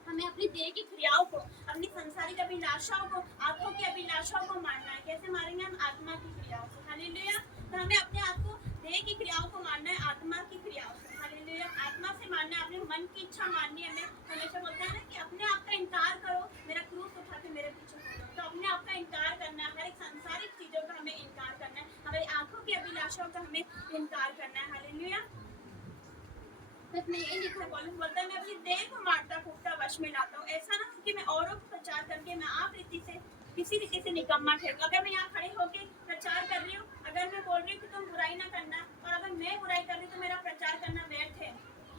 हमें अपनी देह की क्रियाओं को, अपनी संसारिक अभिलाषाओं को, आंखों की अभिलाषाओं को मारना है। कैसे मारेंगे हम? आत्मा की क्रियाओं से। हालेलुया। तो हमें अपने आप को देह की क्रियाओं को मारना है आत्मा की क्रियाओं से। हालेलुया। आत्मा से मारना है, अपने मन की इच्छा मारनी है। हमें हमेशा बोलता है ना कि अपने आप का इनकार करो, मेरा क्रूस उठा के मेरे पीछे चलो। तो अपने आप का इनकार करना है, हर एक संसारिक चीजों का हमें इनकार करना है, हमारी आंखों की अभिलाषाओं का हमें इनकार करना है। हालेलुया। इसमें ये लिखा है, पौलुस बोलता है मैं अपनी देह को मारता कूटता वश में लाता हूँ। ऐसा ना हो कि मैं औरों को प्रचार करके मैं आप रीति से किसी रीति से निकम्मा ठहरूं। अगर मैं यहाँ खड़े होकर प्रचार कर रही हूँ, अगर मैं बोल रही हूँ कि तुम बुराई ना करना, और अगर मैं बुराई कर रही हूँ तो मेरा प्रचार करना व्यर्थ है।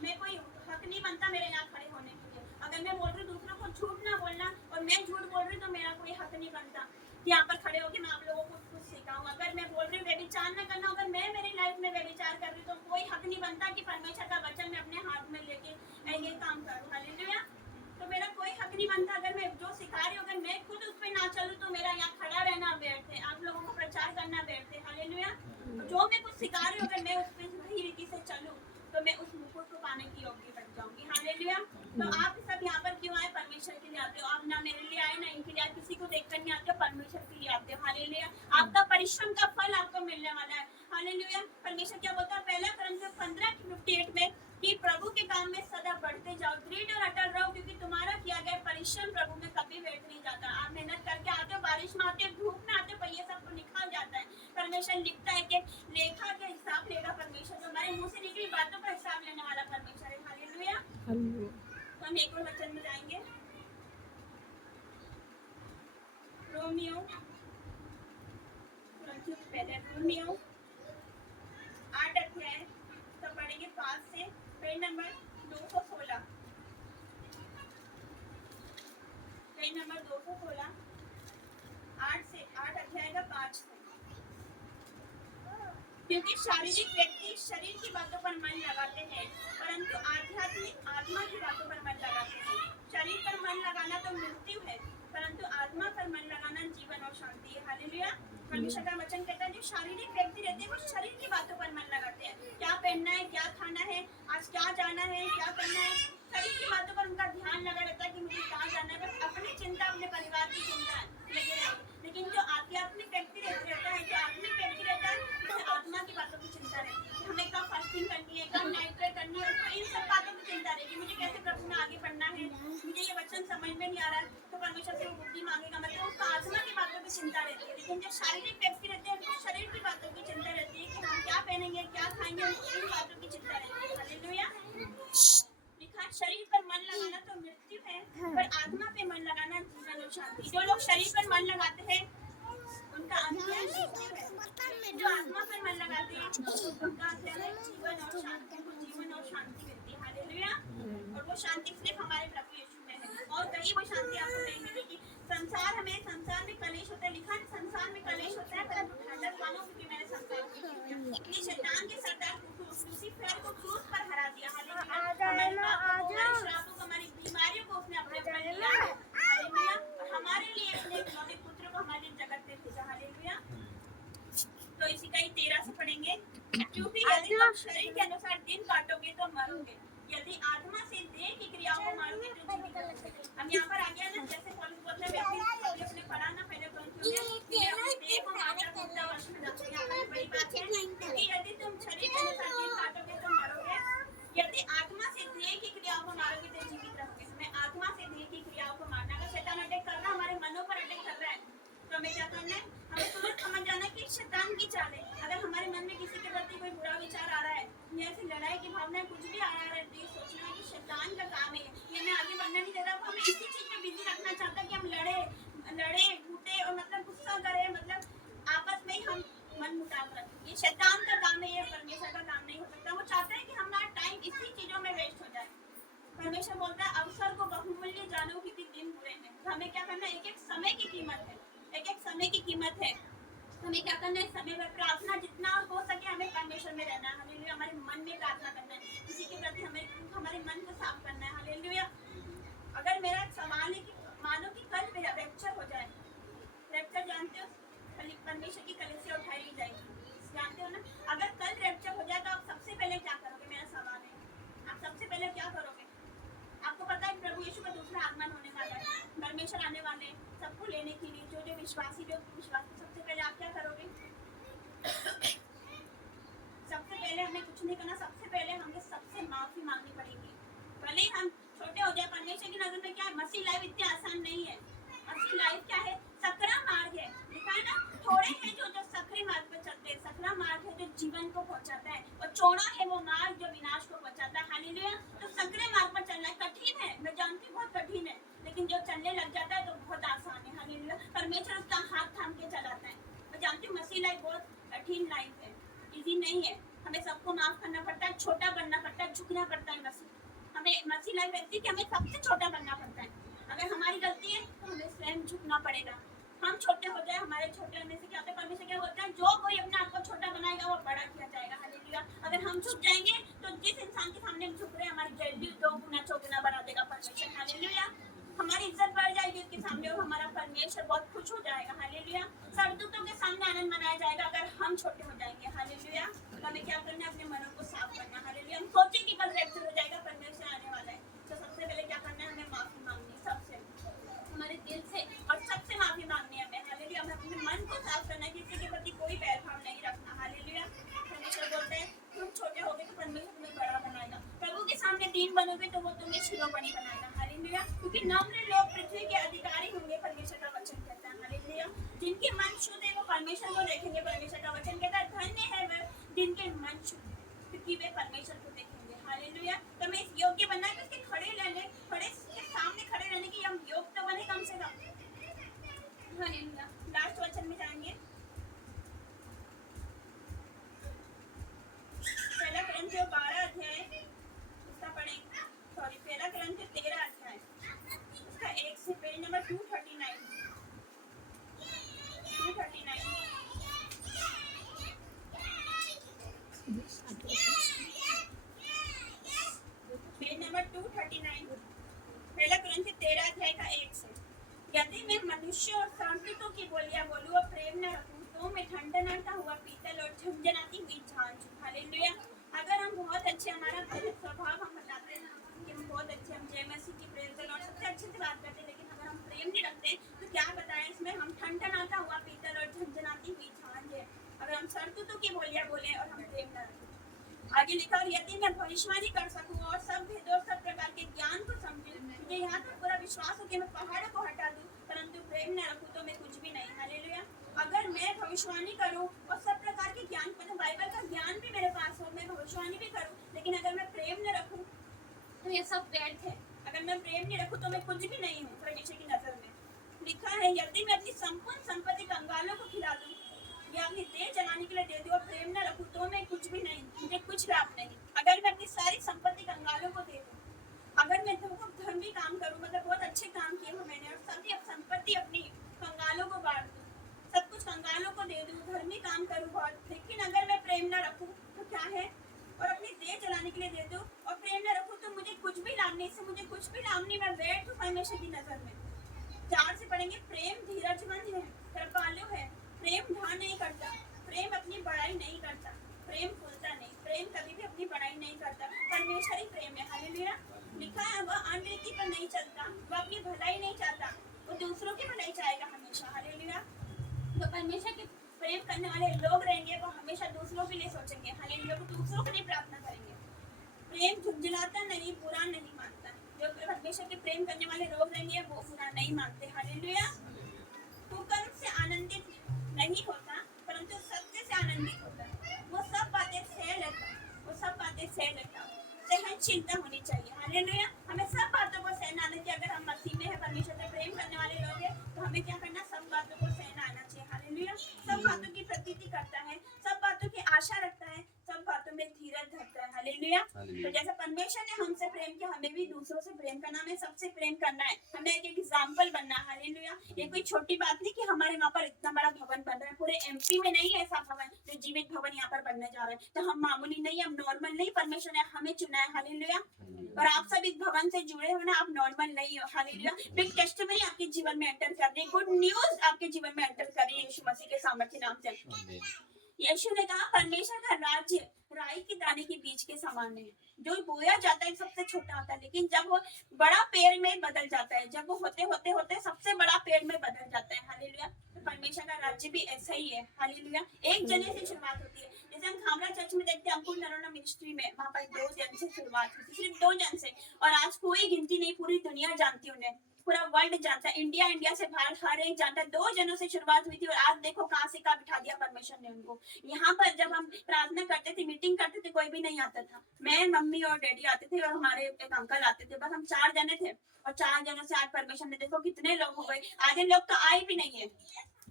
मैं कोई हक नहीं बनता मेरे यहाँ खड़े होने के लिए। अगर मैं बोल रही हूँ दूसरों को झूठ ना बोलना और मैं झूठ बोल रही हूँ तो मेरा कोई हक नहीं बनता यहाँ पर खड़े होकर मैं आप लोगों को कुछ सिखाऊं। अगर मैं बोल रही हूँ व्यभिचार न करना, अगर मैं मेरी लाइफ में व्यभिचार कर रही हूँ तो कोई हक नहीं बनता कि परमेश्वर का वचन मैं अपने हाथ में लेके ये काम करूँ। हालेलुया। तो मेरा कोई हक नहीं बनता। अगर मैं जो सिखा रही हूँ अगर मैं खुद उस पर ना चलूँ तो मेरा यहाँ खड़ा रहना व्यर्थ है, आप लोगों को प्रचार करना व्यर्थ है। हालेलुया। जो मैं कुछ सिखा रही हूँ अगर मैं उस पर सही रीति से चलूँ तो मैं उस मुकुट को पाने की योग्य बन जाऊंगी। हालेलुया। तो आप सब यहाँ पर क्यों आए? परमेश्वर के लिए आते हो आप। ना मेरे लिए आए ना इनके लिए, किसी को देखकर नहीं आते हो, परमेश्वर के लिए आते हो। हालेलुया। आपका परिश्रम का फल आपको मिलने वाला है। हालेलुया। परमेश्वर क्या बोलता है? पहला Corinthians 15:58 में कि प्रभु के काम में सदा बढ़ते जाओ, दृढ़ और अटल रहो, क्योंकि तुम्हारा किया गया परिश्रम प्रभु में कभी व्यर्थ नहीं जाता। आप मेहनत करके आते हो, बारिश में आते हो, धूप में आते हो, पर ये सब तो निकाल जाता है। परमेश्वर लिखता है कि लेखा के हिसाब लेगा परमेश्वर, तो हमारे मुंह से निकली बातों का हिसाब लेने वाला परमेश्वर है। हालेलुया। तो हम एक और वचन में जाएंगे, रोमियो रोमियो 8 अध्याय तो पढ़ेंगे 5 से, पेज नंबर 216, पेज नंबर 216, 8 अध्याय का 5 से। क्योंकि शारीरिक व्यक्ति शरीर की बातों पर मन लगाते हैं, परंतु आध्यात्मिक आत्मा की बातों पर मन लगाते हैं। शरीर पर मन लगाना तो मृत्यु है, परंतु आत्मा पर मन लगाना जीवन और शांति है। हालेलुया। परमेश्वर का वचन कहता है जो शारीरिक व्यक्ति रहते हैं वो शरीर की बातों पर मन लगाते हैं, क्या पहनना है, क्या खाना है, आज क्या जाना है, क्या करना है, शरीर की बातों पर उनका ध्यान लगा रहता है कि मुझे कहाँ जाना है, बस अपनी चिंता, अपने परिवार की चिंता लगे रहती। लेकिन जो आध्यात्मिक व्यक्ति रहता है, जो आत्मिक व्यक्ति रहता है, उसे आत्मा की बातों की चिंता रहती है, हमें कब फास्टिंग करनी है, कब नाइट प्रेयर करनी है, उसको इन सब बातों की चिंता रहेगी। मुझे कैसे प्रभु में आगे बढ़ना है, मुझे ये वचन समझ में नहीं आ रहा है, तो परमेश्वर से वो बुद्धि मांगेगा, मतलब उसको आत्मा की बातों की चिंता रहती है। लेकिन जो शारीरिक व्यक्ति रहते हैं उनको शरीर की बातों की चिंता रहती है कि हम क्या पहनेंगे, क्या खाएंगे, इन बातों की चिंता रहती है। हालेलुया। लिखा शरीर पर मन लगाना तो मृत्यु है, पर आत्मा पे मन लगाना जीवन और शांति। जो लोग शरीर पर मन लगाते हैं उनका अंत है मृत्यु है, जो आत्मा पर मन लगाते हैं उनका अंत है जीवन और शांति, जीवन और शांति मिलती है। हालेलुया। और वो शांति सिर्फ हमारे प्रभु यीशु में है, और कहीं वो शांति आपको नहीं मिलेगी। संसार में कलेश होता है, लिखा है संसार में कलेश होता है, परंतु ढांढस मानो क्योंकि मैंने संसार को जीत लिया। ये शैतान के सरदार लूसीफर को क्रूस पर हरा दिया। हालेलुया। हमारी श्रापों को, हमारी बीमारियों को उसने अपने ऊपर लिया। हालेलुया। और हमारे लिए शरीर के अनुसार दिन काटोगे तो मरोगे, यदि आत्मा से देह की क्रियाओं को मारोगे तो जीवित रहोगे। हम यहाँ पर आ गया ना, जैसे पौलुस बोलते हैं अपने पढ़ा ना पहले देह को मारना पूरा वर्ष में जाते हैं। यहाँ पर बड़ी बात है कि यदि तुम शरीर के अनुसार दिन काटोगे तो मरोगे, यदि आत्मा से देह की क्रियाओं को मारोगे तो जीवित रहोगे। हमें आत्मा से देह की क्रियाओं को मारना, अगर शैतान अटैक कर रहा है, हमारे मनों पर अटैक कर रहा है, तो हमें क्या करना है? हमें तुरंत समझ जाना कि शैतान की चाल है। अगर हमारे मन में किसी के प्रति कोई बुरा विचार आ रहा है या ऐसी लड़ाई की भावना कुछ भी आ रहा है, तो ये सोचना है कि शैतान का काम है, ये हमें आगे बढ़ना नहीं दे रहा। वो हमें इसी चीज में बिजी रखना चाहता है कि हम लड़े घूटे और मतलब गुस्सा करें, मतलब आपस में ही हम मन मुटाव रखें। ये शैतान का काम है, ये परमेश्वर का काम नहीं हो सकता। वो चाहता है कि हमारा टाइम इसी चीजों में वेस्ट हो जाए। परमेश्वर बोलता है अवसर को बहुमूल्य जानो कितने दिन बुरे हैं। तो हमें क्या करना है? एक एक समय की कीमत है, एक एक समय की कीमत है। हमें क्या करना है? समय में प्रार्थना, जितना हो सके हमें परमेश्वर में रहना है। हालेलुया। हमारे मन में प्रार्थना करना है, किसी के प्रति हमें हमारे मन को साफ करना है। हालेलुया। अगर मेरा सवाल है कि मानो कि कल मेरा रैप्चर हो जाए, रैप्चर जानते हो, परमेश्वर की कलीसिया उठाई ली जाएगी, जानते हो ना? अगर कल रैप्चर हो जाए तो आप सबसे पहले क्या करोगे? मेरा सवाल है, आप सबसे पहले क्या करोगे? आपको पता है प्रभु यीशु का दूसरा आगमन होने वाला है, परमेश्वर आने वाले हैं सबको लेने के लिए। जो विश्वासी सबसे पहले आप क्या करोगे? सबसे पहले हमें कुछ नहीं करना, सबसे पहले हमें सबसे माफी मांगनी पड़ेगी। भले ही हम छोटे हो जाए, परमेश्वर की नजर में क्या है? मसीह लाइफ इतनी आसान नहीं है। मसीह लाइफ क्या है? सकरा मार्ग है, लिखा है ना, थोड़े हैं जो सकरे मार्ग पर चलते हैं। सकरा मार्ग है जो जीवन को पहुंचाता है, और चौड़ा है वो मार्ग जो विनाश को पहुंचाता है। हालेलुया। तो सकरे मार्ग पर चलना कठिन है, मैं जानती हूँ बहुत कठिन है, लेकिन जो चलने लग जाता है तो बहुत आसान है। हालेलुया। परमेश्वर उसका हाथ थाम के चलाता है। मैं जानती हूँ मसीह लाइफ बहुत कठिन लाइफ है, इजी नहीं है। हमें सबको माफ करना पड़ता है, छोटा बनना पड़ता है, झुकना पड़ता है। हमें मसीह लाइफ ऐसी कि हमें सबसे छोटा बनना पड़ता है। अगर हमारी गलती है तो हमें स्वयं झुकना पड़ेगा। हम छोटे हो जाए, हमारे छोटे होने से क्या होता है? परमेश्वर क्या बोलता है? जो कोई अपने आप को छोटा बनाएगा वो बड़ा किया जाएगा। हालेलुया। अगर हम झुक जाएंगे तो जिस इंसान के सामने हम झुक रहे हैं, हमारी वैल्यू 2 गुना 4 गुना बढ़ा देगा परमेश्वर। हालेलुया। हमारी इज्जत बढ़ जाएगी उसके सामने, और हमारा परमेश्वर बहुत खुश हो जाएगा। हालेलुया। सरदूतों के सामने आनंद मनाया जाएगा अगर हम छोटे हो जाएंगे। हालेलुया। तो हमें क्या करना है? अपने मनों को साफ करना। हालेलुया। हम सोचे कि कल रैप्चर हो जाएगा, परमेश्वर आने वाला है, तो सबसे पहले क्या करना है? हमें माफी मांगनी, सबसे हमारे दिल से और सबसे माफी मांगनी है हमें। हालेलुया। हमें अपने मन को साफ करना है, किसी के प्रति कोई बैरभाव नहीं रखना। हालेलुया। परमेश्वर बोलते हैं तुम छोटे होगे तो परमेश्वर तुम्हें बड़ा बनाएगा, प्रभु के सामने दीन बनोगे तो वो तुम्हें शिरोमणि बनाएगा। हालेलुया। क्योंकि नम्र लोग पृथ्वी के अधिकारी होंगे, परमेश्वर का वचन कहता है। हालेलुया। जिनके मन शुद्ध है वो परमेश्वर को देखेंगे, परमेश्वर का वचन कहता है धन्य है वह जिनके मन शुद्ध है, क्योंकि वे परमेश्वर को देखेंगे। हालेलुया। तो हमें इस योग्य बनना है कि उसके सामने खड़े रहने की हम योग्य तो बने कम से कम। हालेलुया। लास्ट वचन में जाएंगे, पहला कुरिन्थियों 12 अध्याय उसका पढ़ेंगे, सॉरी पहला कुरिन्थियों 13 अध्याय उसका 1 से, पेज नंबर 239 पेज नंबर 239, पहला कुरिन्थियों 13 अध्याय का 1 से। यदि मैं मनुष्य और सांस्कृतों की बोलियां बोलूं और प्रेम न रखूं तो मैं ठंडनाता हुआ पीतल और झंझनाती हुई झांझ। हालेलुया। अगर हम बहुत अच्छे, हमारा स्वभाव हम बताते हैं कि हम बहुत अच्छे, हम जय मसीह की प्रेम से और सबसे अच्छे से बात करते हैं, लेकिन अगर हम प्रेम नहीं रखते तो क्या बताएं इसमें? हम ठंडनाता हुआ पीतल और झंझनाती हुई झांझ है। अगर हम सरदूतों की बोलियां बोले और हम प्रेम न रखें। आगे लिखा, और यदि मैं भविष्यवाणी कर सकूं और सब भेदों सब प्रकार के ज्ञान को समझूं, मुझे यहाँ तक पूरा विश्वास हो कि मैं पहाड़ों को हटा दूं, परंतु प्रेम न रखूं तो मैं कुछ भी नहीं। हालेलुया। अगर मैं भविष्यवाणी करूं और सब प्रकार के ज्ञान, मतलब बाइबल का ज्ञान भी मेरे पास हो, मैं भविष्यवाणी भी करूं, लेकिन अगर मैं प्रेम न रखूं तो ये सब व्यर्थ है। अगर मैं प्रेम नहीं रखूं तो मैं कुछ भी नहीं हूँ परमेश्वर की नजर में। लिखा है, यदि मैं अपनी संपूर्ण संपत्ति कंगालों को खिला दूं या अपनी देह जलाने के लिए दे दूं और प्रेम न रखूं तो मैं कुछ भी नहीं, मुझे कुछ लाभ नहीं। अगर मैं अपनी सारी संपत्ति कंगालों को दे दूं, अगर मैं धर्मी काम करूं, मतलब बहुत अच्छे काम किए हो मैंने, और सभी संपत्ति अपनी कंगालों को बांट दूं, सब कुछ कंगालों को दे दूं, धर्मी काम करूं बहुत, लेकिन अगर मैं प्रेम न रखूं तो क्या है? और अपनी देह जलाने के लिए दे दूं और प्रेम न रखूं तो मुझे कुछ भी लाभ नहीं, इससे मुझे कुछ भी लाभ नहीं, मैं व्यर्थ हूं परमेश्वर की नजर में। 4 से पढ़ेंगे, प्रेम धीरजमंद है, कृपालु है, प्रेम ढा नहीं करता, प्रेम अपनी बड़ाई नहीं करता, प्रेम भूलता नहीं, प्रेम कभी भी अपनी बड़ाई नहीं करता, परमेश्वर ही प्रेम है। हालेलुया। लिखा है वह अनरीति पर नहीं चलता, वह अपनी भलाई नहीं चाहता, वो दूसरों की भलाई चाहेगा हमेशा। हालेलुया। तो परमेश्वर के प्रेम करने वाले लोग रहेंगे वो हमेशा दूसरों के लिए सोचेंगे। हालेलुया। वो दूसरों के लिए प्रार्थना करेंगे। प्रेम झुंझुलाता नहीं, बुरा नहीं मानता। जो परमेश्वर के प्रेम करने वाले लोग रहेंगे वो बुरा नहीं मानते। हालेलुया। कुकर्म से आनंदित नहीं होता, परंतु सत्य से आनंदित होता है। वो सब बातें सह लेता है, वो सब बातें सह लेता है। सहनशीलता होनी चाहिए। हालेलुया। हमें सब बातों को सहना आना चाहिए। अगर हम मसीह में है, परमेश्वर से प्रेम करने वाले लोग हैं, तो हमें क्या करना, सब बातों को सहना आना चाहिए। हालेलुया। सब बातों की प्रतीति करता है, सब बातों की आशा रखता है, सब बातों में धीरज धरता है। हालेलुया। तो जैसे परमेश्वर ने हमसे प्रेम किया, हमें भी दूसरों से प्रेम करना, हमें सबसे प्रेम करना है, हमें एक एग्जाम्पल बनना है। हालेलुया। ये कोई छोटी बात नहीं कि हमारे वहाँ पर इतना बड़ा भवन बन रहा है, पूरे एमपी में नहीं है ऐसा भवन जो जीवित भवन यहाँ पर बनने जा रहा है। तो हम मामूली नहीं, हम नॉर्मल नहीं, परमेश्वर ने हमें चुना है। हालेलुया। और आप सब इस भवन से जुड़े हो ना, आप नॉर्मल नहीं हो। हालेलुया। बिग टेस्टिमनी आपके जीवन में एंटर कर रही है, गुड न्यूज आपके जीवन में एंटर कर रही है यीशु मसीह के सामर्थ्य नाम से। यीशु ने कहा परमेश्वर का राज्य राई के दाने के बीज के समान है, जो बोया जाता है सबसे छोटा होता है, लेकिन जब वो बड़ा पेड़ में बदल जाता है, जब वो होते होते होते सबसे बड़ा पेड़ में बदल जाता है। हालेलुया। तो परमेश्वर का राज्य भी ऐसा ही है। हालेलुया। एक जने से शुरुआत होती है। जैसे हम खामरा चर्च में देखते हैं, अंकुर नरोना मिनिस्ट्री में वहाँ पर 2 जन से शुरुआत हुई थी, सिर्फ 2 जन से, और आज कोई गिनती नहीं, पूरी दुनिया जानती है उन्हें, पूरा वर्ल्ड जानता है, इंडिया से बाहर हर एक जानता है। 2 जनों से शुरुआत हुई थी और आज देखो कहाँ से कहाँ बिठा दिया परमेश्वर ने उनको। यहाँ पर जब हम प्रार्थना करते थे, मीटिंग करते थे, कोई भी नहीं आता था। मैं, मम्मी और डैडी आते थे और हमारे एक अंकल आते थे, बस हम 4 जने थे। और 4 जनों से आज परमेश्वर ने देखो कितने लोग हो गए। आधे लोग तो आए भी नहीं है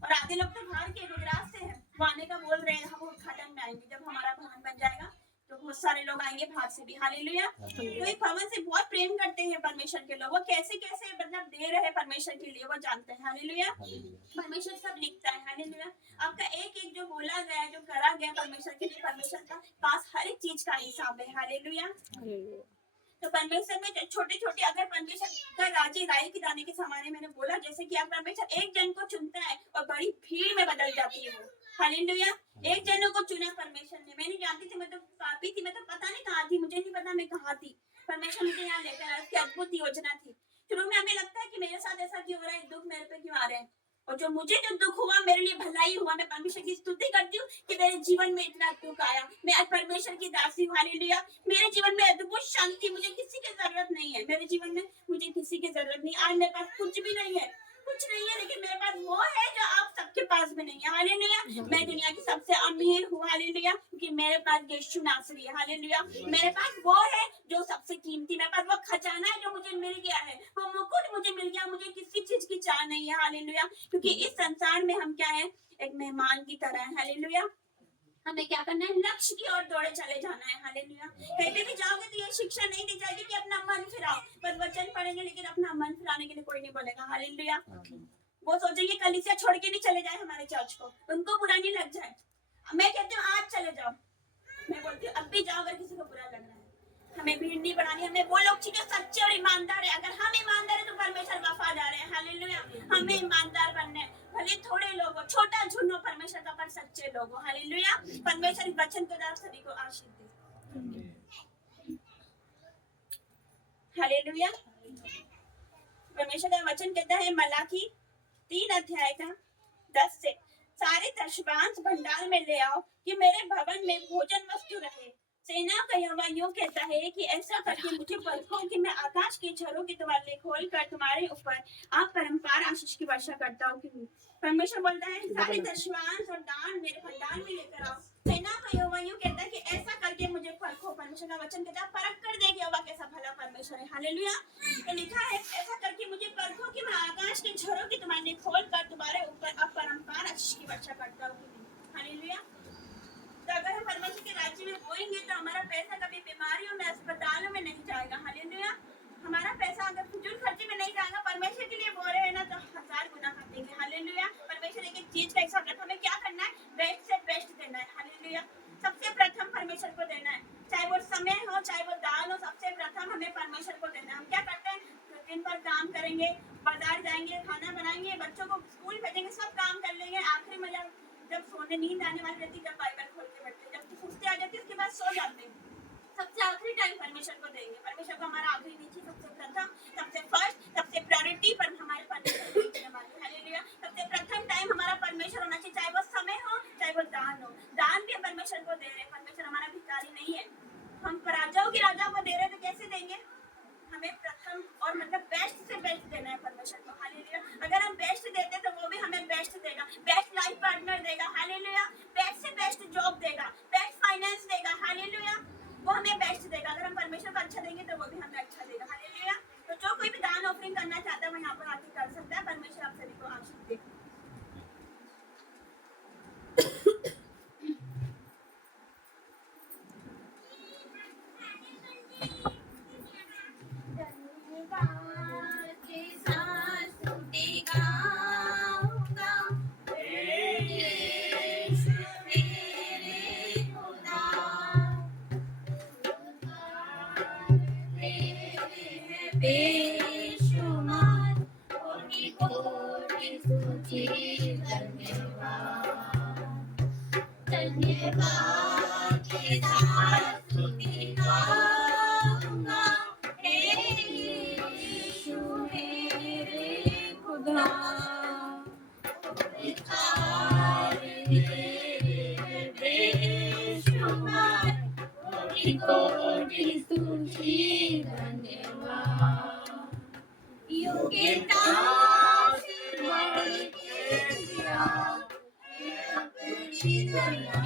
और आधे लोग तो बाहर के गुजरात से हैं, वो आने का बोल रहे हैं। हम उद्घाटन में आएंगे, जब हमारा भवन बन जाएगा तो बहुत सारे लोग आएंगे बाहर से भी। हालेलुया। तो ये भवन से बहुत प्रेम करते हैं परमेश्वर के लोग, वो कैसे कैसे मतलब दे रहे हैं परमेश्वर के लिए, वो जानते हैं। हालेलुया। परमेश्वर सब लिखता है। हालेलुया। आपका एक एक जो बोला गया, जो करा गया परमेश्वर के लिए, परमेश्वर का पास हर एक चीज का हिसाब है। हालेलुया। तो परमेश्वर में छोटे छोटे, अगर परमेश्वर का राज्य राई के दाने के समान है, मैंने बोला जैसे कि अगर परमेश्वर एक जन को चुनता है और बड़ी भीड़ में बदल जाती है वो। हालेलुया। एक जनों को चुना परमेश्वर ने। मैं नहीं जानती थी, मैं तो पापी थी, मैं तो पता नहीं कहाँ थी, मुझे नहीं पता मैं कहाँ थी। परमेश्वर मुझे यहाँ लेकर आया, उसकी अद्भुत योजना थी। शुरू में हमें लगता है कि मेरे साथ ऐसा क्यों हो रहा है, दुख मेरे पे क्यों आ रहे हैं, और जो मुझे जो दुख हुआ मेरे लिए भलाई हुआ। मैं परमेश्वर की स्तुति करती हूँ कि मेरे जीवन में इतना दुख आया। मैं आज परमेश्वर की दासी हूँ। हालेलुया। मेरे जीवन में अद्भुत शांति, मुझे किसी की जरूरत नहीं है। मेरे जीवन में मुझे किसी की जरूरत नहीं। आज मेरे पास कुछ भी नहीं है, कुछ नहीं है, लेकिन मेरे पास वो है जो आप सबके पास में नहीं है। हालेलुया। मैं दुनिया की सबसे अमीर हूँ। हालेलुया। क्योंकि मेरे पास यीशु नासरी है। हालेलुया। मेरे पास वो है जो सबसे कीमती, मेरे पास वो खजाना है जो मुझे मिल गया है, वो मुकुट मुझे मिल गया। मुझे किसी चीज की चाह नहीं है। हालेलुया। क्योंकि इस संसार में हम क्या है, एक मेहमान की तरह है। हालेलुया। हमें क्या करना है, लक्ष्य की ओर दौड़े चले जाना है। हालेलुया। कहीं पे भी जाओगे तो ये शिक्षा नहीं दी जाएगी कि अपना मन फिराओ, बस वचन पढ़ेंगे लेकिन अपना मन फिराने के लिए कोई नहीं बोलेगा। हालेलुया। वो सोचेंगे कलीसिया छोड़ के नहीं चले जाए हमारे चर्च को, उनको बुरा नहीं लग जाए। मैं कहती हूँ आज चले जाओ, मैं बोलती हूँ अब भी जाओ अगर किसी को बुरा लग रहा है। हमें भीड़ नहीं बढ़ानी, हमें वो लोग चाहिए सच्चे और ईमानदार है। अगर हम ईमानदार है तो परमेश्वर वफादार है। हालेलुया। हमें ईमानदार बनना है, भले थोड़े लोग हो, छोटा झुंड हो परमेश्वर का, पर सच्चे लोग हो। हालेलुया। परमेश्वर इस वचन को आप सभी को आशीष दे। हालेलुया। परमेश्वर का वचन कहता है मलाकी 3 अध्याय का 10 से, सारे दशवांश भंडार में ले आओ कि मेरे भवन में भोजन वस्तु रहे। सेना का यहोवा यूं कहता है कि ऐसा करके मुझे परखो कि मैं आकाश के झरों के दरवाजे खोलकर तुम्हारे ऊपर आप परम्पार आशीष की वर्षा करता हूँ। परमेश्वर बोलता है सारे दशवांश और दान मेरे भंडार में लेकर आओ। सेना का यहोवा यूं कहता है कि ऐसा करके मुझे परखो। परमेश्वर का वचन कहता है परख कर देख यहोवा कैसा भला परमेश्वर है। हालेलुया। तो लिखा है ऐसा करके मुझे परखो कि मैं आकाश के झरों के दरवाजे खोलकर तुम्हारे ऊपर आप परम्पार आशीष की वर्षा करता हूँ। हालेलुया। तो अगर हम परमेश्वर के राज्य में बोएंगे तो हमारा पैसा कभी बीमारियों में, अस्पतालों में नहीं जाएगा। हालेलुया। हमारा पैसा अगर फिजूल खर्ची में नहीं जाएगा, परमेश्वर के लिए बोल रहे हैं ना, तो 1000 गुना कर देंगे। हालेलुया। परमेश्वर एक एक चीज का हिसाब रखा, हमें क्या करना है, बेस्ट से बेस्ट देना है। हालेलुया। सबसे प्रथम परमेश्वर को देना है, चाहे वो समय हो चाहे वो दान हो, सबसे प्रथम हमें परमेश्वर को देना है। हम क्या करते हैं, दिन भर काम करेंगे, बाजार जाएंगे, खाना बनाएंगे, बच्चों को स्कूल भेजेंगे, सब काम कर लेंगे, आखिरी में जब सोने नींद आने वाली रहती जब बाइबल खोल के बैठते, जब सुस्ती आ जाती है, उसके बाद सो जाते हैं। सबसे आखिरी टाइम परमेश्वर को देंगे। परमेश्वर को हमारा आखिरी नीचे, सबसे प्रथम, सबसे फर्स्ट, सबसे प्रायोरिटी पर हमारे परमेश्वर को देने वाले हैं। हालेलुया। सबसे प्रथम टाइम हमारा परमेश्वर होना चाहिए, चाहे वो समय हो, चाहे वो दान हो। दान भी परमेश्वर को दे रहे हैं। परमेश्वर हमारा भिखारी नहीं है। हम राजाओं के राजा को दे रहे हैं तो कैसे देंगे? हमें प्रथम और मतलब बेस्ट से बेस्ट देना है परमेश्वर को। हालेलुया। अगर हम बेस्ट देते तो वो भी हमें बेस्ट देगा, बेस्ट लाइफ पार्टनर देगा। हालेलुया। बेस्ट से बेस्ट जॉब देगा, बेस्ट फाइनेंस देगा। हालेलुया। वो हमें बेस्ट देगा। अगर हम परमेश्वर को अच्छा देंगे तो वो भी हमें अच्छा देगा। हालेलुया। तो जो कोई भी दान ऑफरिंग करना चाहता है वो यहाँ पर आके कर सकता है। परमेश्वर आप सभी को आशीष दे। बेशुमार कोटि कोटि स्तुति धन्यवाद के साथ स्तुति गाऊंगा, हे यीशु मेरे खुदा। उपकार तेरे बेशुमार कोटि कोटि स्तुति धन्यवाद। योग्यता से बढ़ के दिया, अपनी दया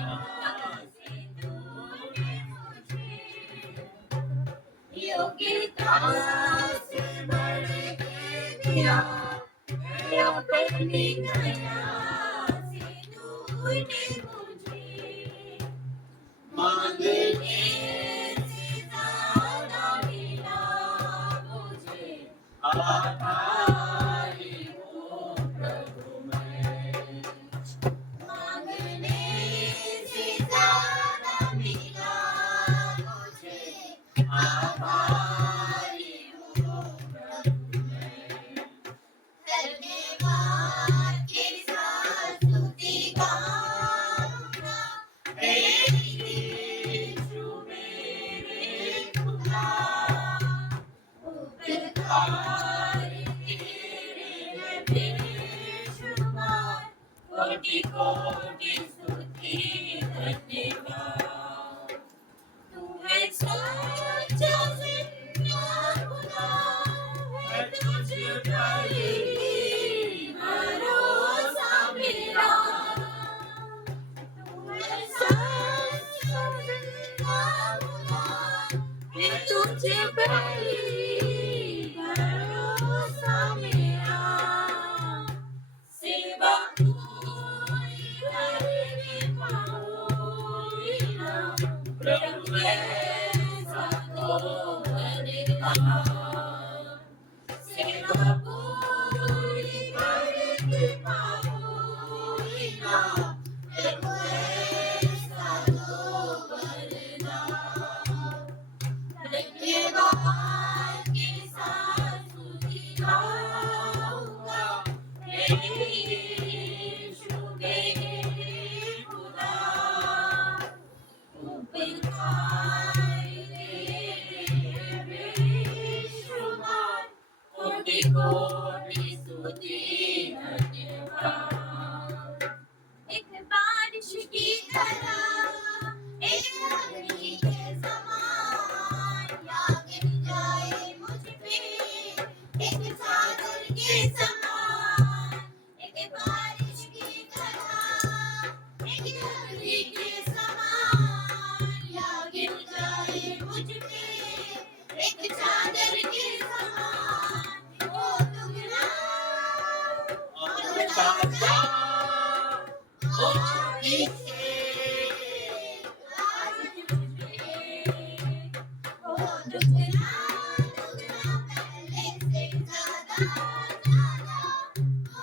से तूने मुझे। योग्यता से बढ़ के दिया, अपनी दया से तूने मुझे। मांगने से ज्यादा मिला मुझे, आभारी हूँ प्रभु मैं। मांगने से ज्यादा मिला मुझे, आभारी हूँ प्रभु मैं। धन्यवाद के साथ स्तुति गाऊंगा, हे यीशु मेरे खुदा। उपकार तेरे बेशुमार कोटि कोटि स्तुति धन्यवाद। तू है सच्चा जिंदा खुदा, है तुझ पर ही भरोसा मेरा। तू है सच्चा जिंदा खुदा, है तुझ पर ही भरोसा मेरा। सेवा पूरी करके पाऊंगी ना, प्रभु ऐसा तो वरदान। सेवा पूरी करके पाऊंगी ना, प्रभु ऐसा तो वरदान। धन्यवाद के साथ स्तुति गाऊंगा, हे यीशु मेरे खुदा। उपकार तेरे बेशुमार कोटि कोटि स्तुति धन्यवाद। एक बारिश की तरह, एक अग्नि के समान या गिर जाए मुझ पे, एक चादर के समान। एक बारिश की तरह, एक अग्नि के समान या गिर जाए मुझ पे, एक चादर के समान। ओ दुगना और ताजा, ओ पीछे आज मुझ पे। ओ दुगना दुगना पहले से ज्यादा ज्यादा, ओ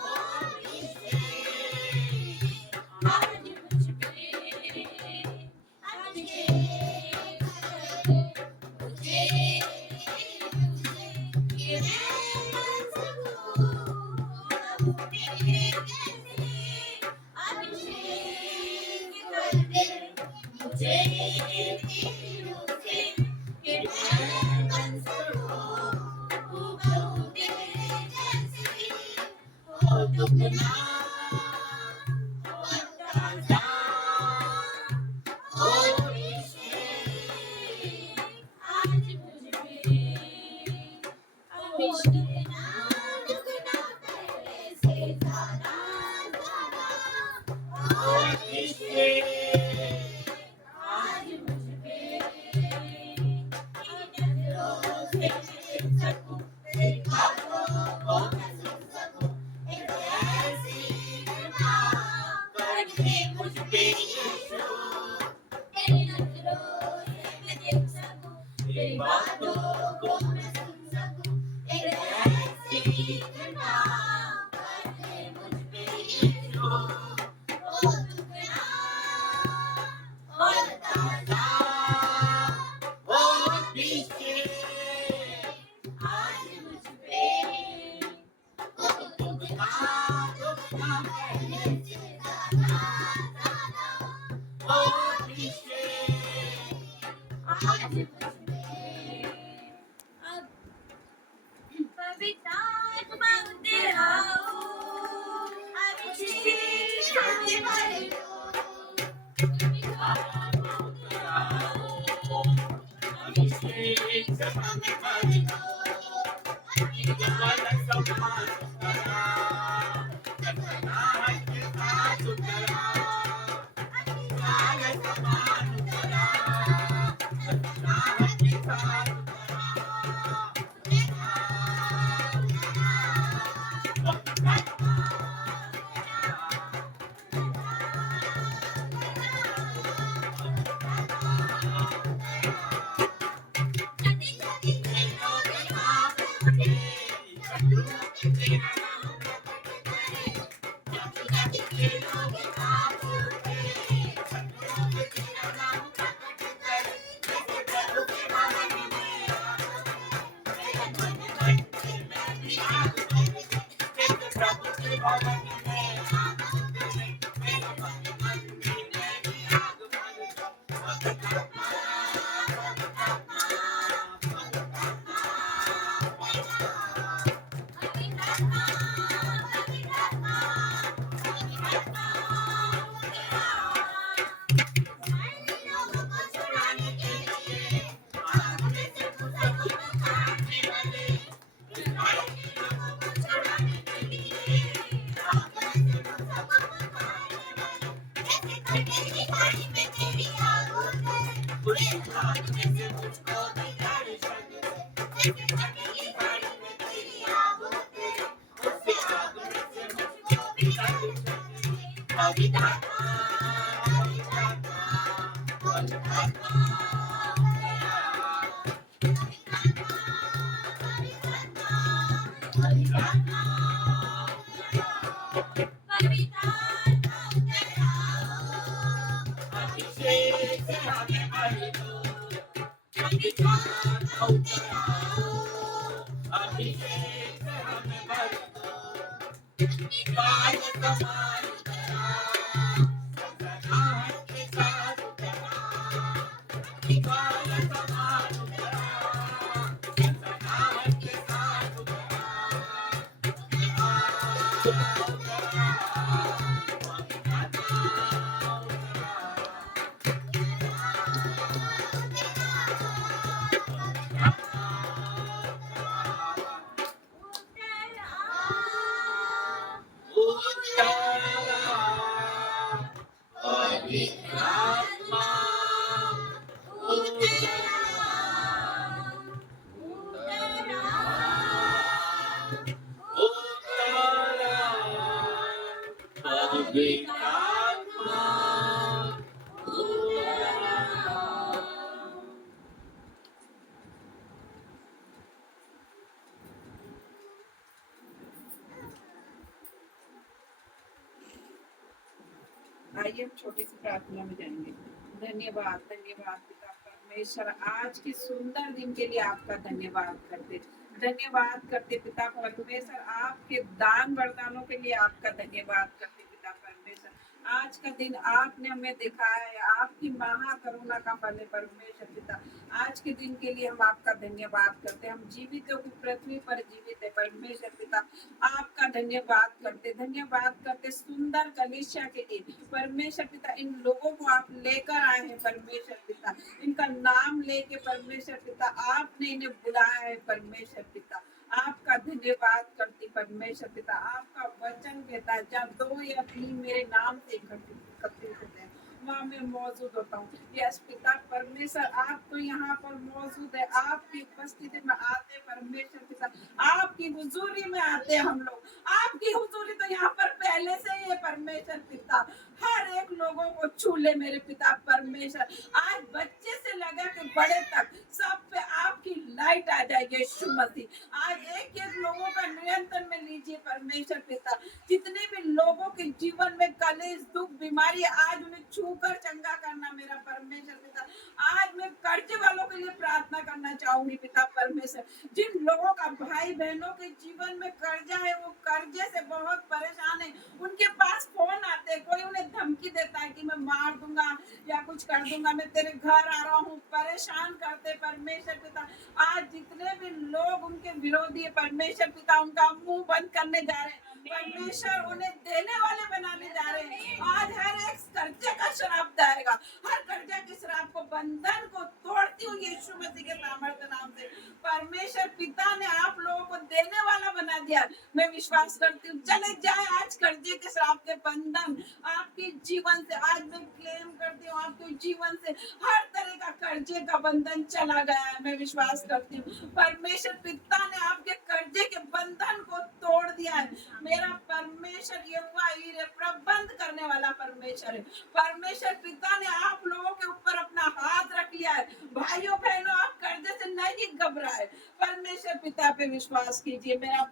पीछे आज मुझ पे। आज ये मुझे ये मैं सकूं, प्रभु तेरे कैसे अभिषेक कर दे मुझे। आइए हम छोटी सी प्रार्थना में जाएंगे। धन्यवाद धन्यवाद पिता परमेश्वर, आज के सुंदर दिन के लिए आपका धन्यवाद करते पिता परमेश्वर, आपके दान वरदानों के लिए आपका धन्यवाद करते पिता परमेश्वर। आज का दिन आपने हमें दिखाया है, आपकी महा करुणा का फल है परमेश्वर पिता। आज के दिन के लिए हम आपका धन्यवाद करते हैं। हम जीवितों की पृथ्वी पर जीवित है परमेश्वर पिता, आपका धन्यवाद करते सुंदर कलीसिया के लिए परमेश्वर पिता। इन लोगों को आप लेकर आए हैं परमेश्वर पिता, इनका नाम लेके परमेश्वर पिता आपने इन्हें बुलाया है परमेश्वर पिता। आपका धन्यवाद करती परमेश्वर पिता। आपका वचन कहता है जहाँ 2 या 3 मेरे नाम से एकत्रित होते हैं वहाँ मैं मौजूद होता हूँ। यस पिता परमेश्वर, आप तो यहाँ पर मौजूद है, आपकी उपस्थिति में आते परमेश्वर पिता, आपकी हुजूरी में आते हम लोग। आपकी हुजूरी तो यहाँ पर पहले से ही है परमेश्वर पिता। हर एक लोगों को छू ले मेरे पिता परमेश्वर। आज बच्चे से लगा के बड़े तक सब पे आपकी लाइट आ जाए यीशु मसीह। आज एक एक लोगों का नियंत्रण में लीजिए परमेश्वर पिता। जितने भी लोगों के जीवन में कलेश दुख बीमारी आज उन्हें छू कर चंगा करना मेरा परमेश्वर पिता। आज मैं कर्ज वालों के लिए प्रार्थना करना चाहूंगी पिता परमेश्वर। जिन लोगों का भाई बहनों के जीवन में कर्जा है, वो कर्जे से बहुत परेशान है, उनके पास फोन आते हैं, कोई उन्हें धमकी देता है कि मैं मार दूंगा या कुछ कर दूंगा, मैं तेरे घर आ रहा हूँ, परेशान करते परमेश्वर पिता। आज जितने भी लोग उनके विरोधी है परमेश्वर पिता, उनका मुंह बंद करने जा रहे हैं परमेश्वर, उन्हें देने वाले बनाने जा रहे हैं। आज हर एक कर्जे का श्राप जाएगा, हर कर्जा के श्राप को बंधन को तोड़ती हूँ यीशु मसीह के सामर्थ्य नाम से। परमेश्वर पिता ने आप लोगों को देने वाला बना दिया, मैं विश्वास करती हूँ। चले जाए आज कर्जे के श्राप के बंधन आपके जीवन से। आज मैं क्लेम करती हूँ आपके जीवन से हर तरह का कर्जे का बंधन चला गया है, मैं विश्वास करती हूँ। परमेश्वर पिता ने आपके कर्जे के बंधन को तोड़ दिया है। मेरा परमेश्वर यहोवा ईरे प्रबंध करने वाला परमेश्वर है। परमेश्वर पिता ने आप लोगों के ऊपर अपना हाथ रख लिया है। भाइयों बहनों, आप कर्जे से नहीं घबराए, परमेश्वर पिता पे विश्वास कीजिए। मेरा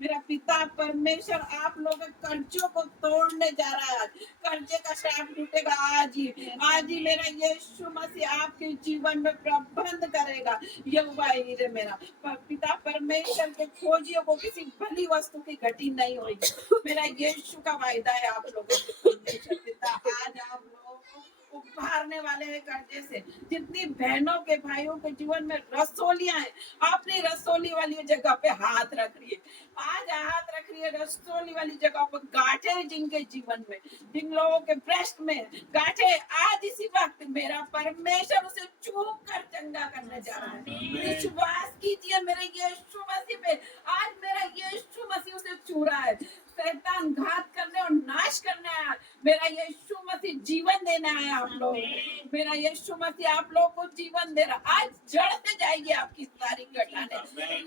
मेरा पिता परमेश्वर आप लोगों के कर्जों को तोड़ने जा रहा है। कर्जे का श्राप टूटेगा आज ही मेरा यीशु मसीह आपके जीवन में प्रबंध करेगा। यहोवा ईरे मेरा पिता परमेश्वर के खोजियों को किसी भली वस्तु की घटी नहीं होगी। मेरा यीशु का वायदा है आप लोगों के परमेश्वर पिता। आज आप लोगों को उभारने वाले हैं कर्जे से। जितनी बहनों के भाइयों के जीवन में रसोलियां हैं, अपनी रसोली वाली जगह पे हाथ रख रही है। आज हाथ रख रही है रसोली वाली जगह पर। गांठे हैं जिनके जीवन में, जिन लोगों के ब्रेस्ट में गांठे, आज इसी वक्त मेरा परमेश्वर उसे छू कर चंगा करने जा रहा है। विश्वास कीजिए मेरे यीशु मसीह पे। आज मेरा यीशु मसीह उसे छू रहा है। शैतान घात करने और नाश करने आया, मेरा यीशु मसीह जीवन देने आया आप लोगों को। मेरा यीशु मसीह आप लोगों को जीवन दे रहा। आज जड़ से जाएगी आपकी सारी घटनाएं,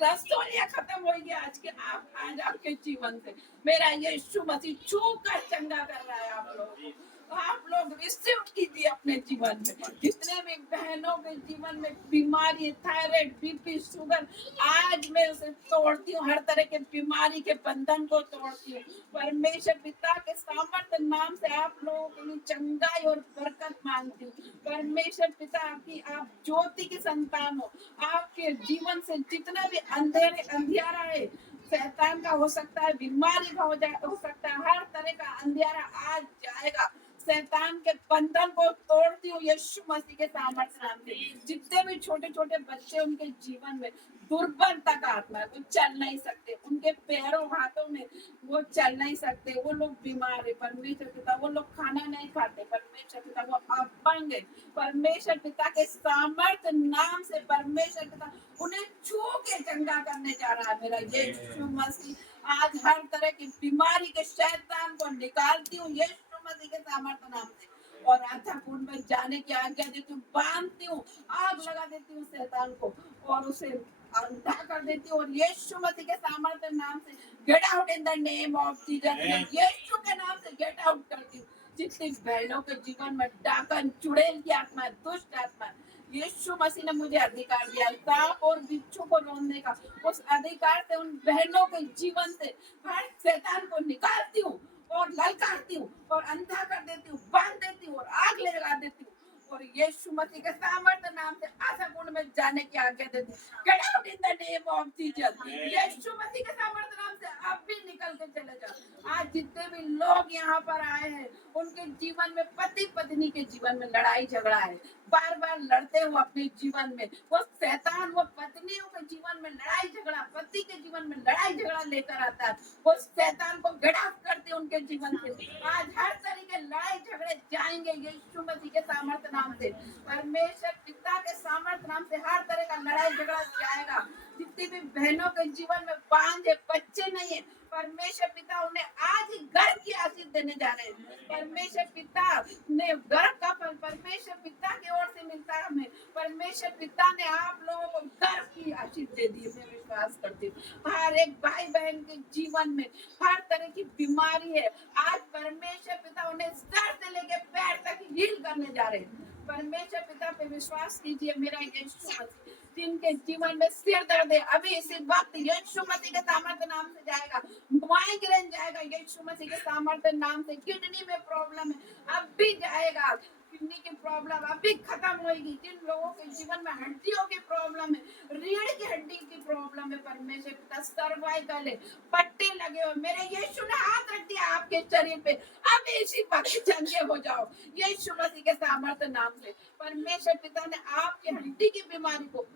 रसोलियां खत्म होगी आज आपके जीवन से। मेरा यीशु मसीह छू कर चंगा कर रहा है आप लोगों को। आप लोग रिसीव कीजिए अपने जीवन में। जितने भी बहनों के जीवन में बीमारी, थायराइड, बीपी, शुगर, आज मैं उसे तोड़ती हूँ। हर तरह के बीमारी के बंधन को तोड़ती हूँ परमेश्वर पिता के सामर्थ्य नाम से। आप लोगों के लिए चंगाई और बरकत मांगती हूँ परमेश्वर पिता की। आप ज्योति की संतान हो। आपके जीवन से जितना भी अंधियारा है, शैतान का हो सकता है, बीमारी का हो सकता है, हर तरह का अंधियारा आज जाएगा। शैतान के बंधन को तोड़ती हूँ यीशु मसीह के सामर्थ्य नाम से। जितने भी छोटे छोटे बच्चे उनके जीवन में दुर्बलता का आत्मा है, वो चल नहीं सकते, उनके पैरों हाथों में वो चल नहीं सकते, वो लोग बीमार है परमेश्वर पिता, वो लोग खाना नहीं खाते परमेश्वर पिता, वो अपंग है परमेश्वर पिता के सामर्थ्य नाम से। परमेश्वर पिता उन्हें छू के चंगा करने जा रहा है मेरा यीशु मसीह। आज हर तरह की बीमारी के शैतान को निकालती हूँ यीशु मसीह के सामर्थ्य नाम से, और आधा कुंड में जाने की आज्ञा देती हूँ, बांधती हूँ, आग लगा देती हूँ शैतान को और उसे अंधा कर देती हूँ। और यीशु मसीह के सामर्थ्य नाम से get out in the name of Jesus. यीशु के नाम से गेट आउट करती हूँ। जितनी बहनों के जीवन में डाकन, चुड़ैल की आत्मा, दुष्ट आत्मा, यीशु मसीह ने मुझे अधिकार दिया सांप और बिच्छू को रोकने का। उस अधिकार से उन बहनों के जीवन से हर शैतान को निकालती हूँ और ललकारती हूँ और अंधा कर देती हूँ, बांध देती हूँ और आग लगा देती हूँ। और यीशु मसीह के सामर्थ्य नाम से आशा कुंड में जाने की आज्ञा देते हैं। Get out in the name of Jesus। यीशु मसीह के सामर्थ्य नाम से आप भी निकल के चले जाओ। आज जितने भी लोग यहाँ पर आए हैं उनके जीवन में पति पत्नी के जीवन में लड़ाई झगड़ा है, बार बार लड़ते हो अपने जीवन में। वो शैतान वो पत्नियों के जीवन में लड़ाई झगड़ा, पति के जीवन में लड़ाई झगड़ा लेकर आता है। वो शैतान को गिरफ्तार करते उनके जीवन से। आज हर तरह के लड़ाई झगड़े जाएंगे यीशु मसीह के सामर्थ्य नाम से। परमेश्वर पिता के सामर्थ्य नाम से हर तरह का लड़ाई झगड़ा जाएगा। जितनी भी बहनों के जीवन में बांझ है, बच्चे नहीं है, परमेश्वर पिता उन्हें आज ही गर्भ की आशीष देने जा रहे हैं। परमेश्वर पिता ने गर्भ का फल परमेश्वर पिता की ओर से मिलता है हमें। परमेश्वर पिता ने आप लोगों को गर्भ की आशीष दे दी है। मैं विश्वास करती हूँ हर एक भाई बहन के जीवन में हर तरह की बीमारी है, आज परमेश्वर पिता उन्हें सर से लेकर पैर तक हील करने जा रहे हैं। परमेश्वर पिता पे विश्वास कीजिए। मेरा यीशु मसीह जिनके जीवन में सिर दर्द है अभी इसी वक्त यीशु मसीह के सामर्थ्य नाम से जाएगा। माइग्रेन जाएगा यीशु मसीह के सामर्थ्य नाम से। किडनी में प्रॉब्लम है अब भी जाएगा। किडनी की प्रॉब्लम अभी खत्म होगी। जिन लोगों के जीवन में हड्डियों की प्रॉब्लम है, रीढ़ की हड्डी की प्रॉब्लम है, परमेश्वर पिता सर्वाइकल है, पट्टे लगे हो, मेरे यीशु ने हाथ रख दिया आपके शरीर पे, अब इसी वक्त चंगे हो जाओ यीशु मसीह के सामर्थ्य नाम से। परमेश्वर पिता ने आपके हड्डी की बीमारी को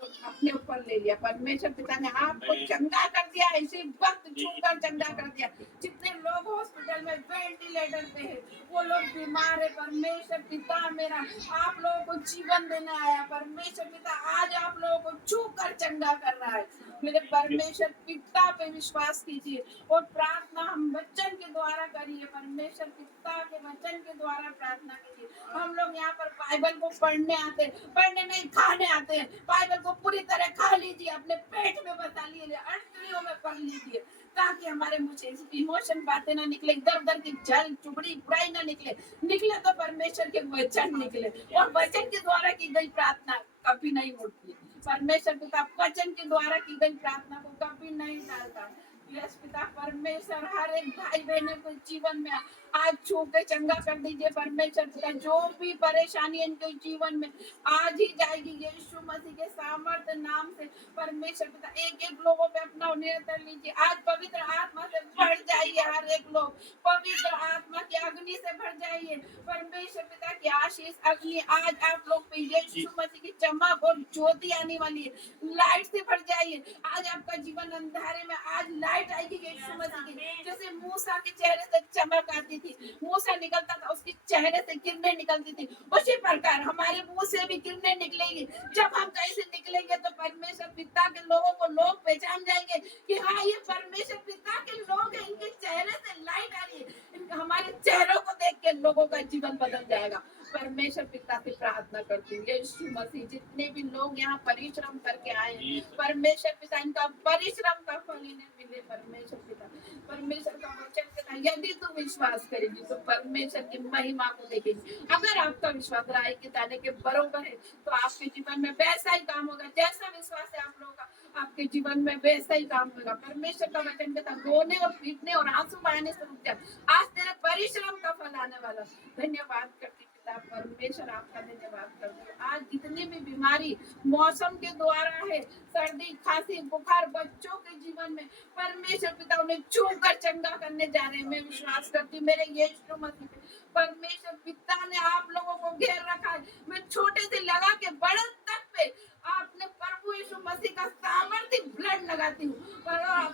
अपने ऊपर ले लिया। परमेश्वर पिता ने आपको चंगा कर दिया, इसी वक्त छूकर चंगा कर दिया। जितने लोग हॉस्पिटल में वेंटिलेटर पे है, वो लोग बीमार है, परमेश्वर पिता मेरा आप लोगों को जीवन देने आया। परमेश्वर पिता आज आप लोगों को छूकर चंगा कर रहा है। मेरे परमेश्वर पिता पे विश्वास कीजिए और प्रार्थना हम वचन के द्वारा करिए। परमेश्वर पिता के वचन के द्वारा प्रार्थना कीजिए। हम लोग यहाँ पर बाइबल को पढ़ने आते हैं, पढ़ने नहीं खाने आते हैं। बाइबल को पूरी तरह खा लीजिए, अपने पेट में बसा लीजिए, अंतड़ियों में पढ़ लीजिए, ताकि हमारे मुंह से इमोशन बातें ना निकले, दर दर की जल चुगड़ी बुराई ना निकले। निकले तो परमेश्वर के वचन निकले, और वचन के द्वारा की गई प्रार्थना कभी नहीं उठती। परमेश्वर पिता वचन के द्वारा की गई प्रार्थना को कभी नहीं टालता। यस पिता परमेश्वर हर एक भाई बहनों के जीवन में आज छू के चंगा कर दीजिए। परमेश्वर पिता जो भी परेशानी इनके जीवन में आज ही जाएगी यीशु मसीह के सामर्थ्य नाम से। परमेश्वर पिता एक एक लोगों पे अपना नियंत्रण लीजिए। आज पवित्र आत्मा से भर जाइए, हर एक लोग पवित्र आत्मा की अग्नि से भर जाइए। परमेश्वर पिता की आशीष अग्नि आज आप लोग पे यीशु मसीह की चमक और ज्योति आने वाली है, लाइट से भर जाइए। आज आपका जीवन अंधेरे में आज लाइट आएगी यीशु मसीह की। जैसे मूसा के चेहरे से चमक आती थी, मूसा निकलता था उसके चेहरे से किरणें निकलती थी, उसी प्रकार हमारे मुंह से भी किरणें निकलेंगी। जब हम कहीं से निकलेंगे तो परमेश्वर पिता के लोगों को लोग पहचान जाएंगे कि हाँ ये परमेश्वर पिता के लोग हैं, इनके चेहरे से लाइट आ रही है। हमारे चेहरों को देख के लोगों का जीवन बदल जाएगा। परमेश्वर पिता से प्रार्थना करती हूँ यीशु मसीह जितने भी लोग यहाँ परिश्रम करके आए हैं, परमेश्वर पिता इनका परिश्रम का फल इन्हें मिले। परमेश्वर पिता परमेश्वर का वचन पिता यदि तू विश्वास करेगी तो परमेश्वर की महिमा को देखेगी। अगर आपका विश्वास राय के दाने के बरोबर है तो आपके जीवन में वैसा ही काम होगा। जैसा विश्वास है आप लोगों का, आपके जीवन में वैसा ही काम होगा। परमेश्वर का वचन कहता रोने और पीटने और आंसू बहाने से रुक जा, आज तेरे परिश्रम का फल आने वाला। धन्यवाद करती पिता परमेश्वर, आपका धन्यवाद करती हूँ। आज जितनी भी बीमारी मौसम के द्वारा है, सर्दी खांसी बुखार बच्चों के जीवन में, परमेश्वर पिता उन्हें छू कर चंगा करने जा रहे हैं। मैं विश्वास करती हूँ मेरे यीशु मसीह पे परमेश्वर पिता ने आप लोगों को घेर रखा है। मैं छोटे से लगा के बड़े तक पे आपने प्रभु यीशु मसीह का सामर्थ्य ब्लड लगाती हूँ,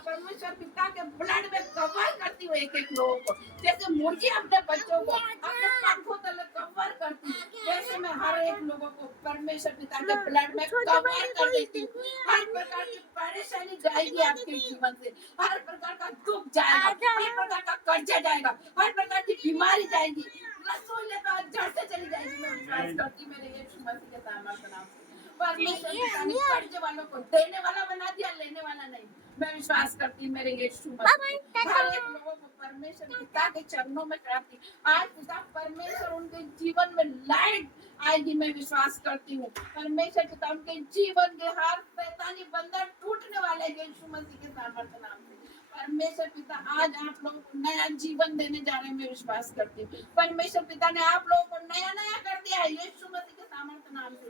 परमेश्वर पिता के ब्लड में कवर करती हूँ एक एक लोगों को। जैसे मुर्गी अपने बच्चों को अपने पंखों तले कवर करती हूँ, वैसे मैं हर एक लोगों को परमेश्वर पिता के ब्लड में कवर कर देती हूँ। हर प्रकार की परेशानी जाएगी आपके जीवन से, हर प्रकार का दुख जाएगा, हर प्रकार का कर्जा जाएगा, हर प्रकार की बीमारी जाएगी, रसोई लेकर जड़ से चली जाएगी। मैं विश्वास करती मेरे यीशु मसीह के सामर्थ्य नाम से। परमेश्वर पिता ने कर्ज वालों को देने वाला बना दिया, लेने वाला नहीं। मैं विश्वास करती मेरे यीशु मसीह हर एक लोगों को परमेश्वर पिता के चरणों में चढ़ाती। आज पिता परमेश्वर उनके जीवन में लाइट आएगी, मैं विश्वास करती हूँ। परमेश्वर पिता उनके जीवन के हर शैतानी बंधन टूटने वाले यीशु मसीह के सामर्थ्य नाम से। परमेश्वर पिता आज आप लोगों को नया जीवन देने जा रहे हैं, मैं विश्वास करती हूँ। परमेश्वर पिता ने आप लोगों को नया नया कर दिया है यीशु मसीह के सामर्थ्य नाम से।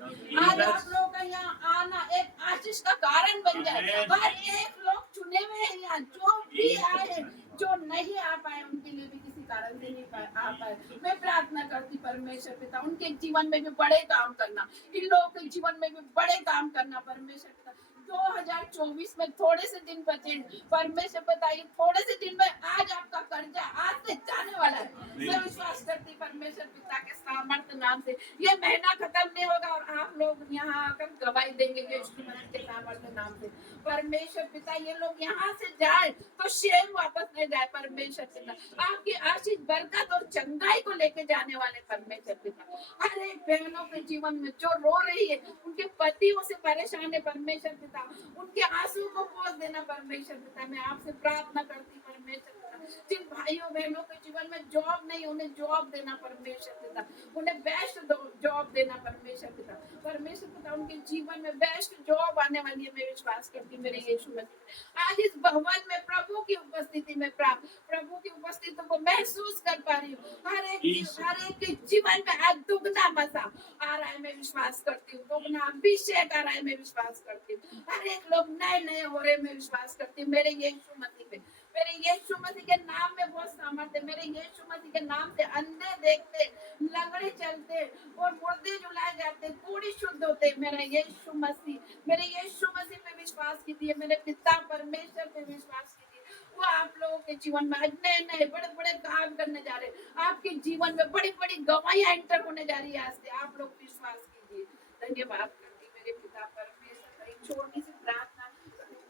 आज आप लोगों का यहाँ आना एक आशीष का कारण बन जाए। हर एक लोग चुने हुए हैं यहाँ, जो भी आए हैं, जो नहीं आ पाए उनके लिए भी किसी कारण से नहीं आ पाए, मैं प्रार्थना करती परमेश्वर पिता उनके जीवन में भी बड़े काम करना, इन लोगों के जीवन में भी बड़े काम करना। परमेश्वर पिता 2024 में थोड़े से दिन बचे हैं। परमेश्वर पिता ये थोड़े से दिन में आज आपका कर्जा आज से जाने वाला है। मैं विश्वास करती परमेश्वर पिता के सामर्थ्य नाम से ये महीना खत्म नहीं होगा और आप लोग यहाँ आकर गवाही देंगे यीशु मसीह के सामर्थ्य नाम से। परमेश्वर पिता ये लोग यहाँ से जाए तो शेम वापस नहीं जाए। परमेश्वर पिता आपकी आशीष बरकत और चंगाई को लेके जाने वाले परमेश्वर पिता हर एक बहनों के जीवन में जो रो रही है, उनके पतियों से परेशान है परमेश्वर पिता, उनके आंसू को पोंछ देना परमेश्वर पिता। मैं आपसे प्रार्थना करती परमेश्वर पिता जिन भाइयों बहनों के जीवन में जॉब नहीं, उन्हें जॉब देना परमेश्वर पिता, उन्हें बेस्ट जॉब देना परमेश्वर पिता। परमेश्वर पिता उनके जीवन में बेस्ट जॉब आने वाली है, मैं विश्वास करती मेरे यीशु मसीह। आज इस भवन में प्रभु की उपस्थिति में प्रभु की उपस्थिति को महसूस कर पा रही हूँ। हर एक के जीवन में आज दुगना मजा आ रहा है, मैं विश्वास करती हूँ। दुगना अभिषेक आ रहा है, मैं विश्वास करती हूँ। हर एक लोग नए नए हो रहे, मैं विश्वास करती हूँ मेरे यीशु मसीह पे। मेरे यीशु मसीह के नाम में बहुत सामर्थ्य है। मेरे यीशु मसीह के नाम से अंधे देखते, लंगड़े चलते और मुर्दे जुलाए जाते, बूढ़ी शुद्ध होते। मेरा यीशु मसीह, मेरे यीशु मसीह पे विश्वास कीजिए, मेरे पिता परमेश्वर पे विश्वास कीजिए। वो आप लोगों के जीवन में नए नए बड़े बड़े काम करने जा रहे हैं। आपके जीवन में बड़ी बड़ी गवाहियां एंटर होने जा रही है। आज से आप लोग विश्वास कीजिए। धन्यवाद करती मेरे पिता परमेश्वर। एक छोटी सी प्रार्थना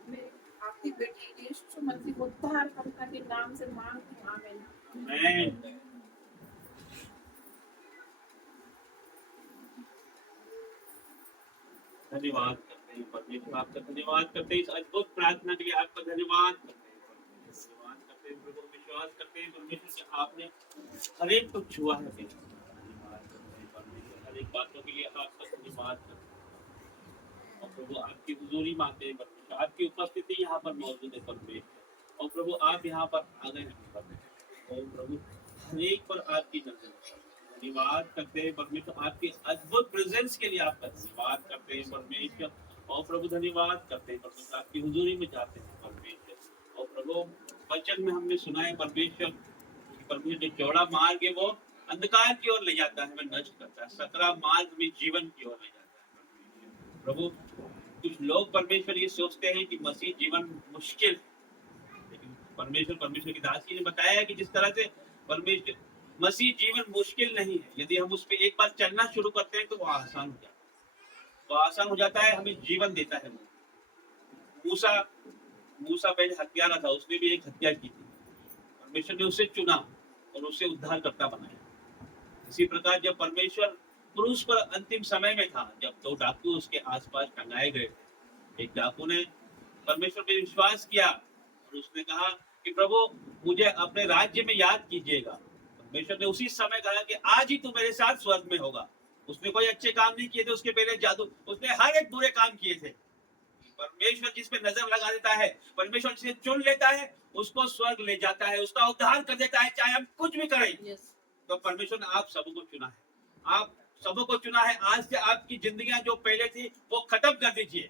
मेरी आपकी बेटी यीशु मसीह उद्धारकर्ता के नाम से मांगती हूँ। आमीन। धन्यवाद करते हैं परमेश्वर, आपका धन्यवाद करते हैं इस अद्भुत प्रार्थना के लिए। आपका धन्यवाद करते हैं, धन्यवाद करते हैं प्रभु। विश्वास करते हैं परमेश्वर कि आपने हर एक को छुआ है। धन्यवाद करते हैं परमेश्वर, हर एक बातों के लिए आपका धन्यवाद करते हैं। और प्रभु आपकी हुजूरी मांगते हैं परमेश्वर, आपकी उपस्थिति यहाँ पर मौजूद है परमेश्वर। और प्रभु आप यहाँ पर आ गए हैं परमेश्वर। और प्रभु हर एक पर आपकी नजर। धन्यवाद करते हैं परमेश्वर, आपके अद्भुत प्रेजेंस के लिए आपका धन्यवाद करते हैं परमेश्वर। और प्रभु धन्यवाद करते हैं परमेश्वर, आपकी हुजूरी में जाते हैं परमेश्वर। और प्रभु वचन में हमने सुना है परमेश्वर, परमेश्वर जो चौड़ा मार्ग है वो अंधकार की ओर ले जाता है, हमें नष्ट करता है। सकरा मार्ग में जीवन की ओर ले जाता है परमेश्वर। प्रभु कुछ लोग परमेश्वर ये सोचते हैं कि मसीह जीवन मुश्किल है, लेकिन परमेश्वर की दासी ने बताया है कि जिस तरह से परमेश्वर मसीह जीवन मुश्किल नहीं है। यदि हम उस पर एक बार चलना शुरू करते हैं तो वो आसान हो जाता है, तो आसान हो जाता है, हमें जीवन देता है। मूसा पहले हत्यारा था, उसने भी एक हत्या की थी, परमेश्वर ने उसे चुना और उसे उद्धार करता बनाया। इसी प्रकार जब परमेश्वर क्रूस पर अंतिम समय में था, जब दो डाकू उसके आसपास टंगाए गए थे, एक डाकू ने परमेश्वर पे विश्वास किया और उसने कहा कि प्रभु मुझे अपने राज्य में याद कीजिएगा। परमेश्वर ने उसी समय कहा कि आज ही तू मेरे साथ स्वर्ग में होगा। उसने कोई अच्छे काम नहीं किए थे, उसके पहले जादू, उसने हर एक बुरे काम किए थे। परमेश्वर जिस पे नजर लगा देता है, परमेश्वर जिसे चुन लेता है, उसको स्वर्ग ले जाता है, उसका उद्धार कर देता है, चाहे हम कुछ भी करें। तो परमेश्वर ने आप सबको चुना है, आप सबको चुना है। आज से आपकी जिंदगियां जो पहले थी वो खत्म कर दीजिए,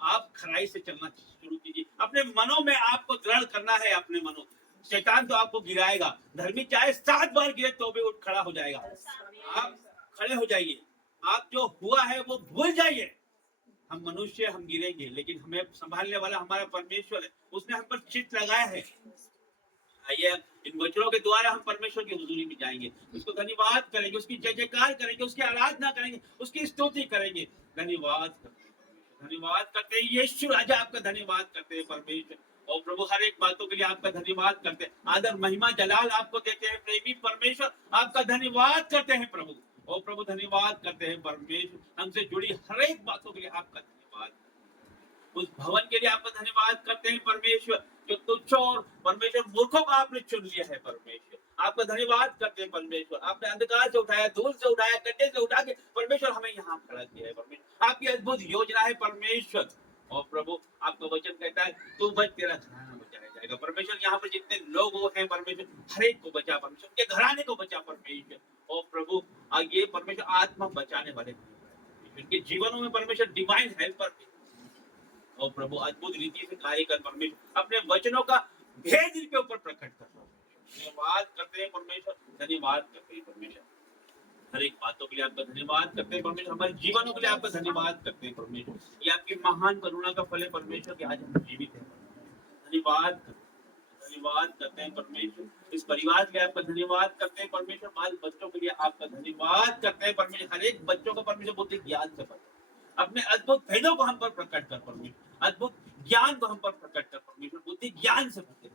आप खराई से चलना शुरू कीजिए। अपने मनों में आपको दृढ़ करना है, अपने मनों। शैतान तो आपको गिराएगा, धर्मी चाहे 7 बार गिरे तो भी उठ खड़ा हो जाएगा। आप खड़े हो जाइए, आप जो हुआ है वो भूल जाइए। हम मनुष्य, हम गिरेंगे, लेकिन हमें संभालने वाला हमारा परमेश्वर है, उसने हम पर चित्त लगाया है। आइए इन वचनों के द्वारा हम परमेश्वर की हुजूरी में जाएंगे, उसको धन्यवाद करेंगे, उसकी जय जयकार करेंगे, उसकी आराधना करेंगे, उसकी स्तुति करेंगे। धन्यवाद करते हैं, धन्यवाद करते हैं यीशु राजा, आपका धन्यवाद करते हैं परमेश्वर। और प्रभु हर एक बातों के लिए आपका धन्यवाद करते हैं, आदर महिमा जलाल आपको देते हैं। प्रेमी परमेश्वर आपका धन्यवाद करते हैं प्रभु। और प्रभु धन्यवाद करते हैं परमेश्वर, हमसे जुड़ी हर एक बातों के लिए आपका धन्यवाद। उस भवन के लिए आपका धन्यवाद करते हैं परमेश्वर, जो तुच्छ और परमेश्वर मूर्खों को आपने चुन लिया है परमेश्वर। आपका धन्यवाद करते हैं परमेश्वर, आपने अंधकार से उठाया, धूल से उठाया, गड्ढे से उठा के परमेश्वर हमें यहाँ खड़ा किया है परमेश्वर। आपकी अद्भुत योजना है परमेश्वर। और प्रभु आपका वचन कहता है तू बच तेरा घराना बचाया जाएगा हैं परमेश्वर, हर एक को बचा परमेश्वर, उनके घराने को बचा परमेश्वर। ओ प्रभु ये परमेश्वर आत्मा बचाने वाले परमेश्वर, इनके जीवनों में परमेश्वर डिवाइन हेल्पर और प्रभु अद्भुत रीति से कार्य कर परमेश्वर, अपने वचनों का भेद इनके ऊपर प्रकट कर। धन्यवाद करते हैं परमेश्वर, धन्यवाद करते हैं परमेश्वर, हर एक बातों के लिए आपका धन्यवाद करते हैं परमेश्वर, हमारे जीवनों के लिए आपका धन्यवाद करते हैं परमेश्वर। ये आपकी महान करुणा का फल है परमेश्वर कि आज हम जीवित हैं। धन्यवाद करते हैं परमेश्वर, इस परिवार के लिए आपका धन्यवाद करते हैं परमेश्वर, बाल बच्चों के लिए आपका धन्यवाद करते हैं परमेश्वर, हर एक बच्चों को परमेश्वर बुद्धि ज्ञान से भर, अपने अद्भुत भेदों को हम पर प्रकट कर परमेश्वर, अद्भुत ज्ञान को हम पर प्रकट कर परमेश्वर, बुद्धि ज्ञान से भर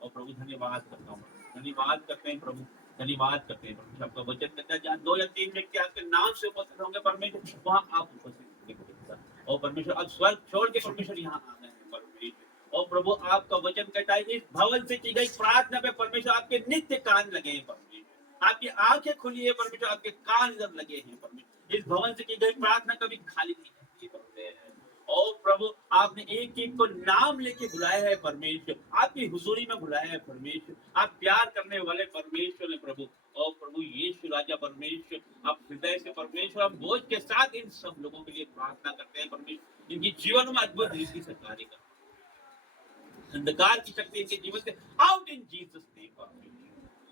और प्रभु धन्यवाद करता हूँ, धन्यवाद करते हैं प्रभु, धन्यवाद करते हैं परमेश्वर। आपका वचन कहता है जहाँ 2 या 3 व्यक्ति आपके नाम से उपस्थित होंगे परमेश्वर, वहाँ आप उपस्थित होंगे और परमेश्वर अब स्वर्ग छोड़ के परमेश्वर यहाँ आ गए हैं परमेश्वर। और प्रभु आपका वचन कहता है इस भवन से की गई प्रार्थना पे परमेश्वर आपके नित्य कान लगे हैं परमेश्वर, आपकी आंखें खुली है परमेश्वर, आपके कान इधर लगे हैं परमेश्वर। इस भवन से की गई प्रार्थना कभी खाली नहीं रहती परमेश्वर। और प्रभु आपने एक एक को नाम लेके बुलाया है परमेश्वर, आपकी हुजूरी में बुलाया है परमेश्वर, आप प्यार करने वाले परमेश्वर है प्रभु। और प्रभु यीशु राजा परमेश्वर, आप हृदय से परमेश्वर हम बोझ के साथ इन सब लोगों के लिए प्रार्थना करते हैं परमेश्वर, इनकी जीवन में अद्भुत रीति से कार्य कर, अंधकार की शक्ति इनके जीवन से आउट इन जीसस नेम परमेश्वर।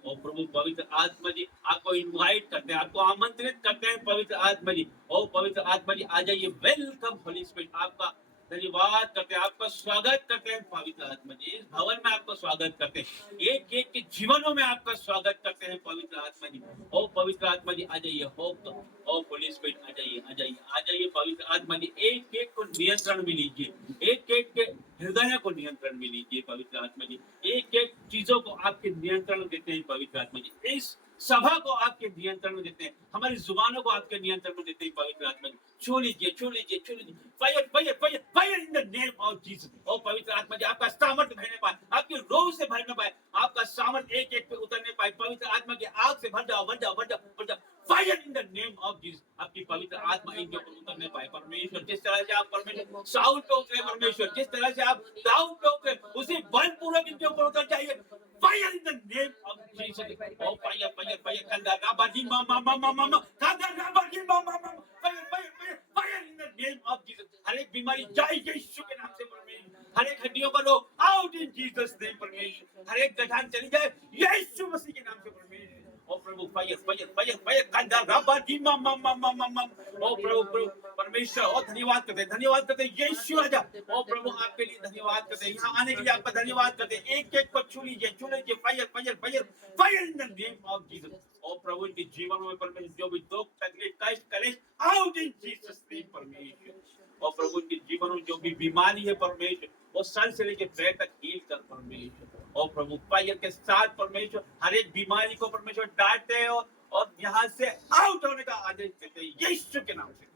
और प्रभु पवित्र आत्मा जी आपको इनवाइट करते हैं, आपको आमंत्रित करते हैं पवित्र आत्मा जी। और पवित्र आत्मा जी आ जाइए, वेलकम होली स्पिरिट, आपका धन्यवाद करते हैं, आपका स्वागत करते हैं पवित्र आत्मा जी, इस भवन में आपका स्वागत करते हैं, एक एक के जीवनों में आपका स्वागत करते हैं पवित्र आत्मा जी। और पवित्र आत्मा जी आ जाइए, और होली स्पिरिट आ जाइए, आ जाइए, आ जाइए पवित्र आत्मा जी, एक एक को नियंत्रण में लीजिए, एक एक के हृदय को नियंत्रण में लीजिए पवित्र आत्मा जी, एक एक चीजों को आपके नियंत्रण में देते हैं पवित्र आत्मा जी, इस सभा को आपके नियंत्रण में देते हैं, हमारी जुबानों को आपके नियंत्रण में देते हैं पवित्र आत्मा जी। छू लीजिए, छू लीजिए, छू लीजिए, fire fire fire fire in the name of Jesus. और पवित्र आत्मा जी आपका सामर्थ्य भरने पाए, आपके रोह से भरने पाए, आपका सामर्थ्य एक एक पे उतरने पाए, पवित्र आत्मा की आग से भर जाओ, भर जाओ, भर जाओ, भर जाओ, fire in the name of Jesus. आपकी पवित्र आत्मा इनके ऊपर उतरने पाए परमेश्वर, जिस तरह से आप परमेश्वर साउल पे उतरे परमेश्वर, जिस तरह से आप दाऊद पे उतरे, उसी बलपूर्वक इनके ऊपर उतर जाइए, fire in the name of Jesus. ओ फायर फायर फायर, कंदा राबाजी मामा मामा मामा, कंदा राबाजी मामा मामा, fire fire fire fire in the name of Jesus. हर एक बीमारी जाए यीशु के नाम से परमेश्वर, हर एक हड्डियों का रोग आउट इन जीसस नेम परमेश्वर, हर एक गठान चली जाए यीशु मसीह के नाम से परमेश्वर। ओ प्रभु फायर फायर फायर फायर, कंदा राबाजी मामा मामा मामा, ओ प्रभु परमेश्वर, और धन्यवाद करते हैं यीशु राजा। ओ प्रभु आपके लिए धन्यवाद करते हैं, यहाँ आने के लिए आपका धन्यवाद करते हैं, एक एक को छू लीजिए, fire fire fire fire in the name of Jesus. ओ प्रभु इनके जीवन में परमेश्वर जो भी दुख तकलीफ कष्ट कलेश आउट इन जीसस नेम परमेश्वर। और प्रभु इनके जीवन में जो भी बीमारी है परमेश्वर, वो सर से लेके पैर तक हील कर परमेश्वर। और प्रभु फायर के साथ परमेश्वर हर एक बीमारी को परमेश्वर डांटते हैं और यहाँ से आउट होने का आदेश देते हैं यीशु के नाम से।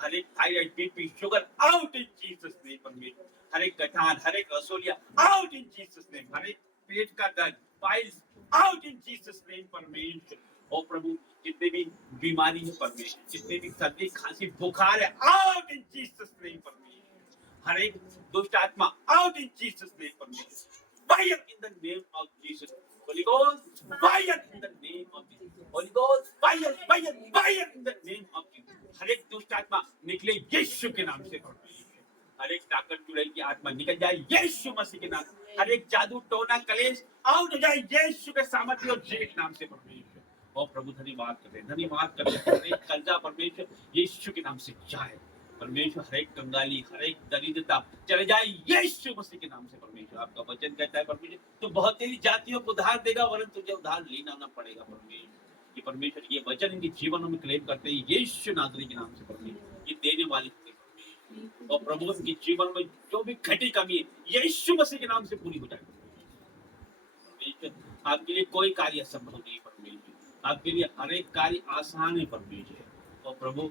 हर एक thyroid BP sugar out in Jesus name परमेश्वर, हर एक गठान हर एक रसोलिया आउट इन जीसस नेम, हर एक पेट का दर्द piles out in Jesus name परमेश्वर। और प्रभु जितने भी बीमारी है परमेश्वर, जितने भी सर्दी खांसी बुखार है आउट इन जीसस नेम परमेश्वर, हर एक दुष्ट आत्मा आउट इन जीसस नेम परमेश्वर, fire in the name of Jesus. Holy Ghost, fire in the name of Jesus. Holy Ghost, fire, fire, fire in the name of Jesus. हर एक दुष्ट आत्मा निकले यीशु के नाम से परमेश्वर, हर एक ताकत चुड़ैल की आत्मा निकल जाए यीशु मसीह के नाम से, हर एक जादू टोना कलेश आउट हो जाए यीशु के सामर्थ्य और जीवित नाम से परमेश्वर। और प्रभु धन्यवाद करते हैं, हर एक कर्जा परमेश्वर यीशु के नाम से जाए परमेश्वर, हर एक कंगाली हर एक दरिद्रता चले जाए यीशु मसीह के नाम से परमेश्वर। आपका वचन कहता है परमेश्वर तो बहुत ही जातियों को उधार देगा वरन तुझे उधार लेना ना पड़ेगा परमेश्वर। ये परमेश्वर ये वचन इनके जीवनों में क्लेम करते हैं यीशु नासरी के नाम से परमेश्वर, ये देने वाले परमेश्वर। और प्रभु इनके जीवन में जो भी घटी कमी है यीशु मसीह के नाम से पूरी हो जाए परमेश्वर। आपके लिए कोई कार्य असंभव नहीं परमेश्वर, आपके लिए हर एक कार्य आसान है परमेश्वर। और प्रभु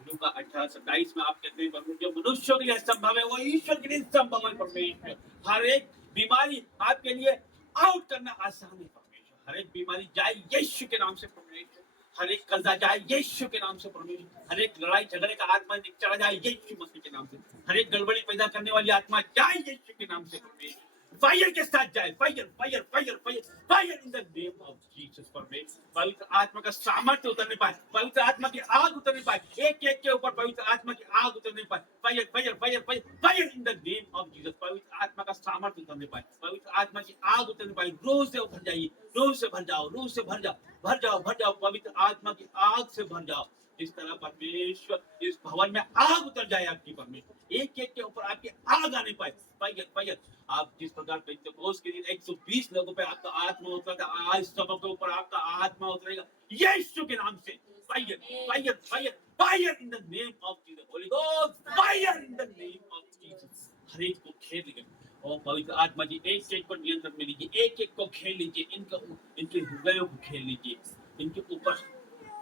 लूका 18:27 में आप कहते हैं परमेश्वर जो मनुष्यों के लिए संभव है वो ईश्वर के लिए संभव है परमेश्वर। हर एक बीमारी आपके लिए आउट करना आसान है परमेश्वर, हर एक बीमारी जाए यीशु के नाम से परमेश्वर, हर एक कर्जा जाए यीशु के नाम से परमेश्वर, हर एक लड़ाई झगड़े का आत्मा चला जाए यीशु मसीह के नाम से, हर एक गड़बड़ी पैदा करने वाली आत्मा जाए यीशु के नाम से परमेश्वर। फायर के साथ जाए, fire fire fire fire fire in the name of Jesus. परमेश्वर पवित्र आत्मा का सामर्थ्य उतरने पाए, पवित्र आत्मा की आग उतरने पाए, एक एक के ऊपर पवित्र आत्मा की आग उतरने पाए, fire fire fire fire fire in the name of Jesus. पवित्र आत्मा का सामर्थ्य उतरने पाए, पवित्र आत्मा की आग उतरने पाए, रोज से भर जाइए, रोज से भर जाओ, रोज से भर जाओ, भर जाओ, भर जाओ, पवित्र आत्मा की आग से भर जाओ। इस तरह परमेश्वर इस भवन में आग उतर जाए आपकी, परमेश्वर एक एक के ऊपर आपकी आग आने पाए, फायर फायर। आप जिस प्रकार पेंटेकोस्त के दिन 120 लोगों पे आपका आत्मा उतरा था, आज सबके ऊपर आपका आत्मा उतरेगा यीशु के नाम से। Fire fire fire fire in the name of Jesus, Holy Ghost fire in the name of Jesus. हर एक को खेल लीजिए, और पवित्र आत्मा जी एक एक को नियंत्रण में लीजिए, एक एक को खेल लीजिए, इनके हृदयों को खेल लीजिए, इनके ऊपर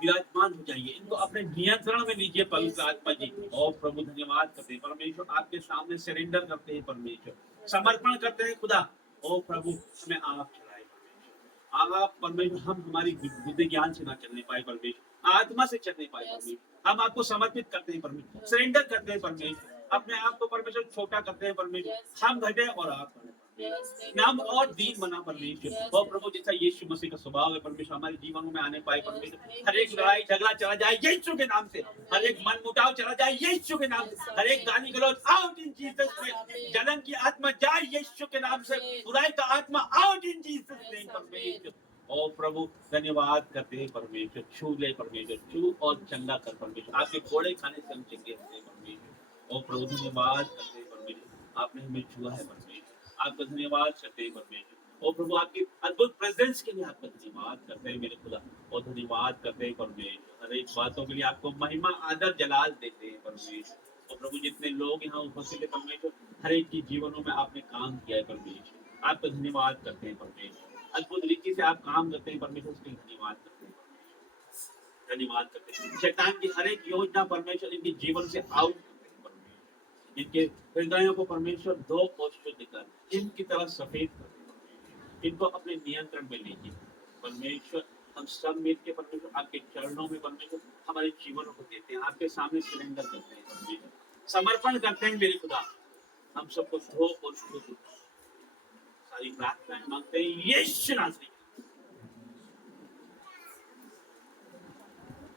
विराजमान हो जाइए, इनको अपने नियंत्रण में लीजिए पवित्र आत्मा जी। और प्रभु धन्यवाद करते हैं परमेश्वर, आपके सामने सरेंडर करते हैं परमेश्वर, समर्पण करते हैं खुदा। ओ प्रभु हमें आप चलाए परमेश्वर, आप परमेश्वर, हम हमारी बुद्धि ज्ञान से ना चलने पाए परमेश्वर, आत्मा से चलने पाए परमेश्वर, हम आपको समर्पित करते हैं परमेश्वर, सरेंडर करते हैं परमेश्वर, अपने आप को परमेश्वर छोटा करते हैं परमेश्वर, हम घटे और आप बढ़े, नाम और दीन बना परमेश्वर। और प्रभु जैसा यीशु मसीह का स्वभाव है परमेश्वर हमारे जीवनों में आने पाए परमेश्वर, हर एक लड़ाई झगड़ा चला जाए यीशु के नाम से, हर एक मन मुटाव चला जाए यीशु के नाम से, हर एक गाली गलौज आउट इन जीसस नेम, जलन की आत्मा जाए यीशु के नाम से, बुराई का आत्मा आउट इन जीसस नेम परमेश्वर। ओ प्रभु धन्यवाद करते हैं परमेश्वर, छू ले परमेश्वर, छू और चंगा कर परमेश्वर, आपके घोड़े खाने से हम चंगे होते हैं परमेश्वर। ओ प्रभु धन्यवाद करते हैं परमेश्वर, आपने हमें छुआ है परमेश्वर, आपका धन्यवाद करते हैं परमेश्वर। ओ प्रभु आपकी अद्भुत प्रेजेंस के लिए आपका धन्यवाद करते हैं मेरे खुदा, और धन्यवाद करते हैं परमेश्वर, हर एक बातों के लिए आपको महिमा आदर जलाल देते हैं परमेश्वर। और प्रभु जितने लोग यहाँ उपस्थित है परमेश्वर, हर एक के जीवनों में आपने काम किया है परमेश्वर, आपका धन्यवाद करते हैं परमेश्वर, अद्भुत रीति से आप काम करते हैं परमेश्वर, उसके लिए धन्यवाद करते हैं परमेश्वर, धन्यवाद करते हैं। शैतान की हर एक योजना परमेश्वर इनके जीवन से आउट करते हैं परमेश्वर, इनके हृदयों को परमेश्वर धो और शुद्ध कर, इनकी तरह सफेद कर दे परमेश्वर, इनको अपने नियंत्रण में लीजिए परमेश्वर। हम सब मिलकर परमेश्वर आपके चरणों में परमेश्वर हमारे जीवनों को देते हैं, आपके सामने सरेंडर करते हैं परमेश्वर, समर्पण करते हैं मेरे खुदा, हम सबको धो और शुद्ध, सारी प्रार्थनाएं मांगते हैं यीशु नाम से।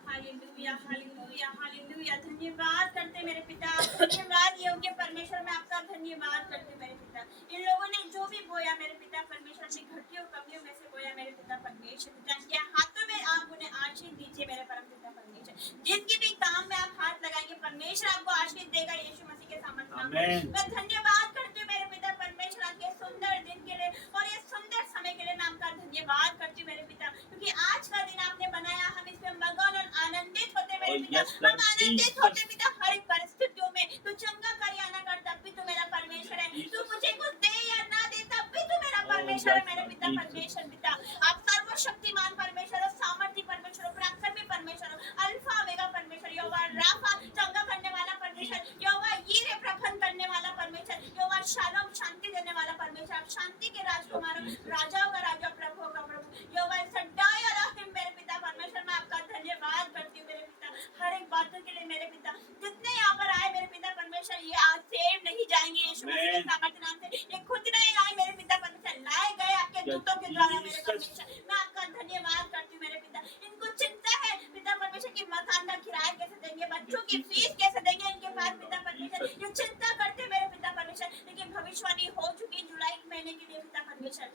Hallelujah hallelujah hallelujah. धन्यवाद करते मेरे पिता, धन्यवाद योग्य परमेश्वर, मैं आपका धन्यवाद करते मेरे पिता। इन लोगों ने जो भी बोया मेरे पिता परमेश्वर, अपनी घटियों कमियों में से बोया मेरे पिता परमेश्वर, पिता के हाथों में आप उन्हें आशीष दीजिए मेरे परम पिता परमेश्वर, जिनके भी काम में आप हाथ लगाएंगे परमेश्वर आपको आशीष देगा यीशु मसीह के सामर्थ्य नाम में। मैं धन्यवाद करती हूँ मेरे पिता परमेश्वर आपके सुंदर दिन के लिए और ये सुंदर समय के लिए, मैं आपका धन्यवाद करती हूँ मेरे पिता, क्योंकि आज का दिन आपने बनाया, हम इसमें मगन और आनंदित होते मेरे पिता, हम आनंदित होते पिता हर एक परिस्थितियों में। तू चंगा कर या ना कर तब भी तू मेरा परमेश्वर है, तू मुझे कुछ दे या ना दे तब भी तू मेरा परमेश्वर है मेरे पिता परमेश्वर। पिता आप सर्वशक्तिमान परमेश्वर हो, सामर्थी परमेश्वर हो, पराक्रमी परमेश्वर हो, अल्फा ओमेगा परमेश्वर, यहोवा राफा चंगा करने वाला परमेश्वर, यहोवा यीरे प्रखंड करने वाला परमेश्वर, यहोवा शालोम शांति देने वाला परमेश्वर, आप शांति के राजकुमार हो, राजाओं का राजा, प्रभुओं का प्रभु, यहोवा सड्डाई रहीम मेरे पिता परमेश्वर, मैं आपका धन्यवाद करती हूँ मेरे पिता हर एक बातों के लिए मेरे पिता। जितने यहाँ पर आए मेरे पिता परमेश्वर, ये आज सेव नहीं जाएंगे यीशु मसीह के सामर्थ्य नाम से, ये खुद नहीं आए मेरे पिता परमेश्वर, लाए गए आपके दूतों के द्वारा मेरे परमेश्वर, मैं आपका धन्यवाद करती हूँ मेरे पिता। इनको चिंता है पिता परमेश्वर की मकान का किराया कैसे देंगे, बच्चों की फीस कैसे देंगे, इनके पास पिता परमेश्वर ये चिंता करते मेरे पिता परमेश्वर, लेकिन भविष्यवाणी हो चुकी जुलाई महीने के लिए पिता परमेश्वर,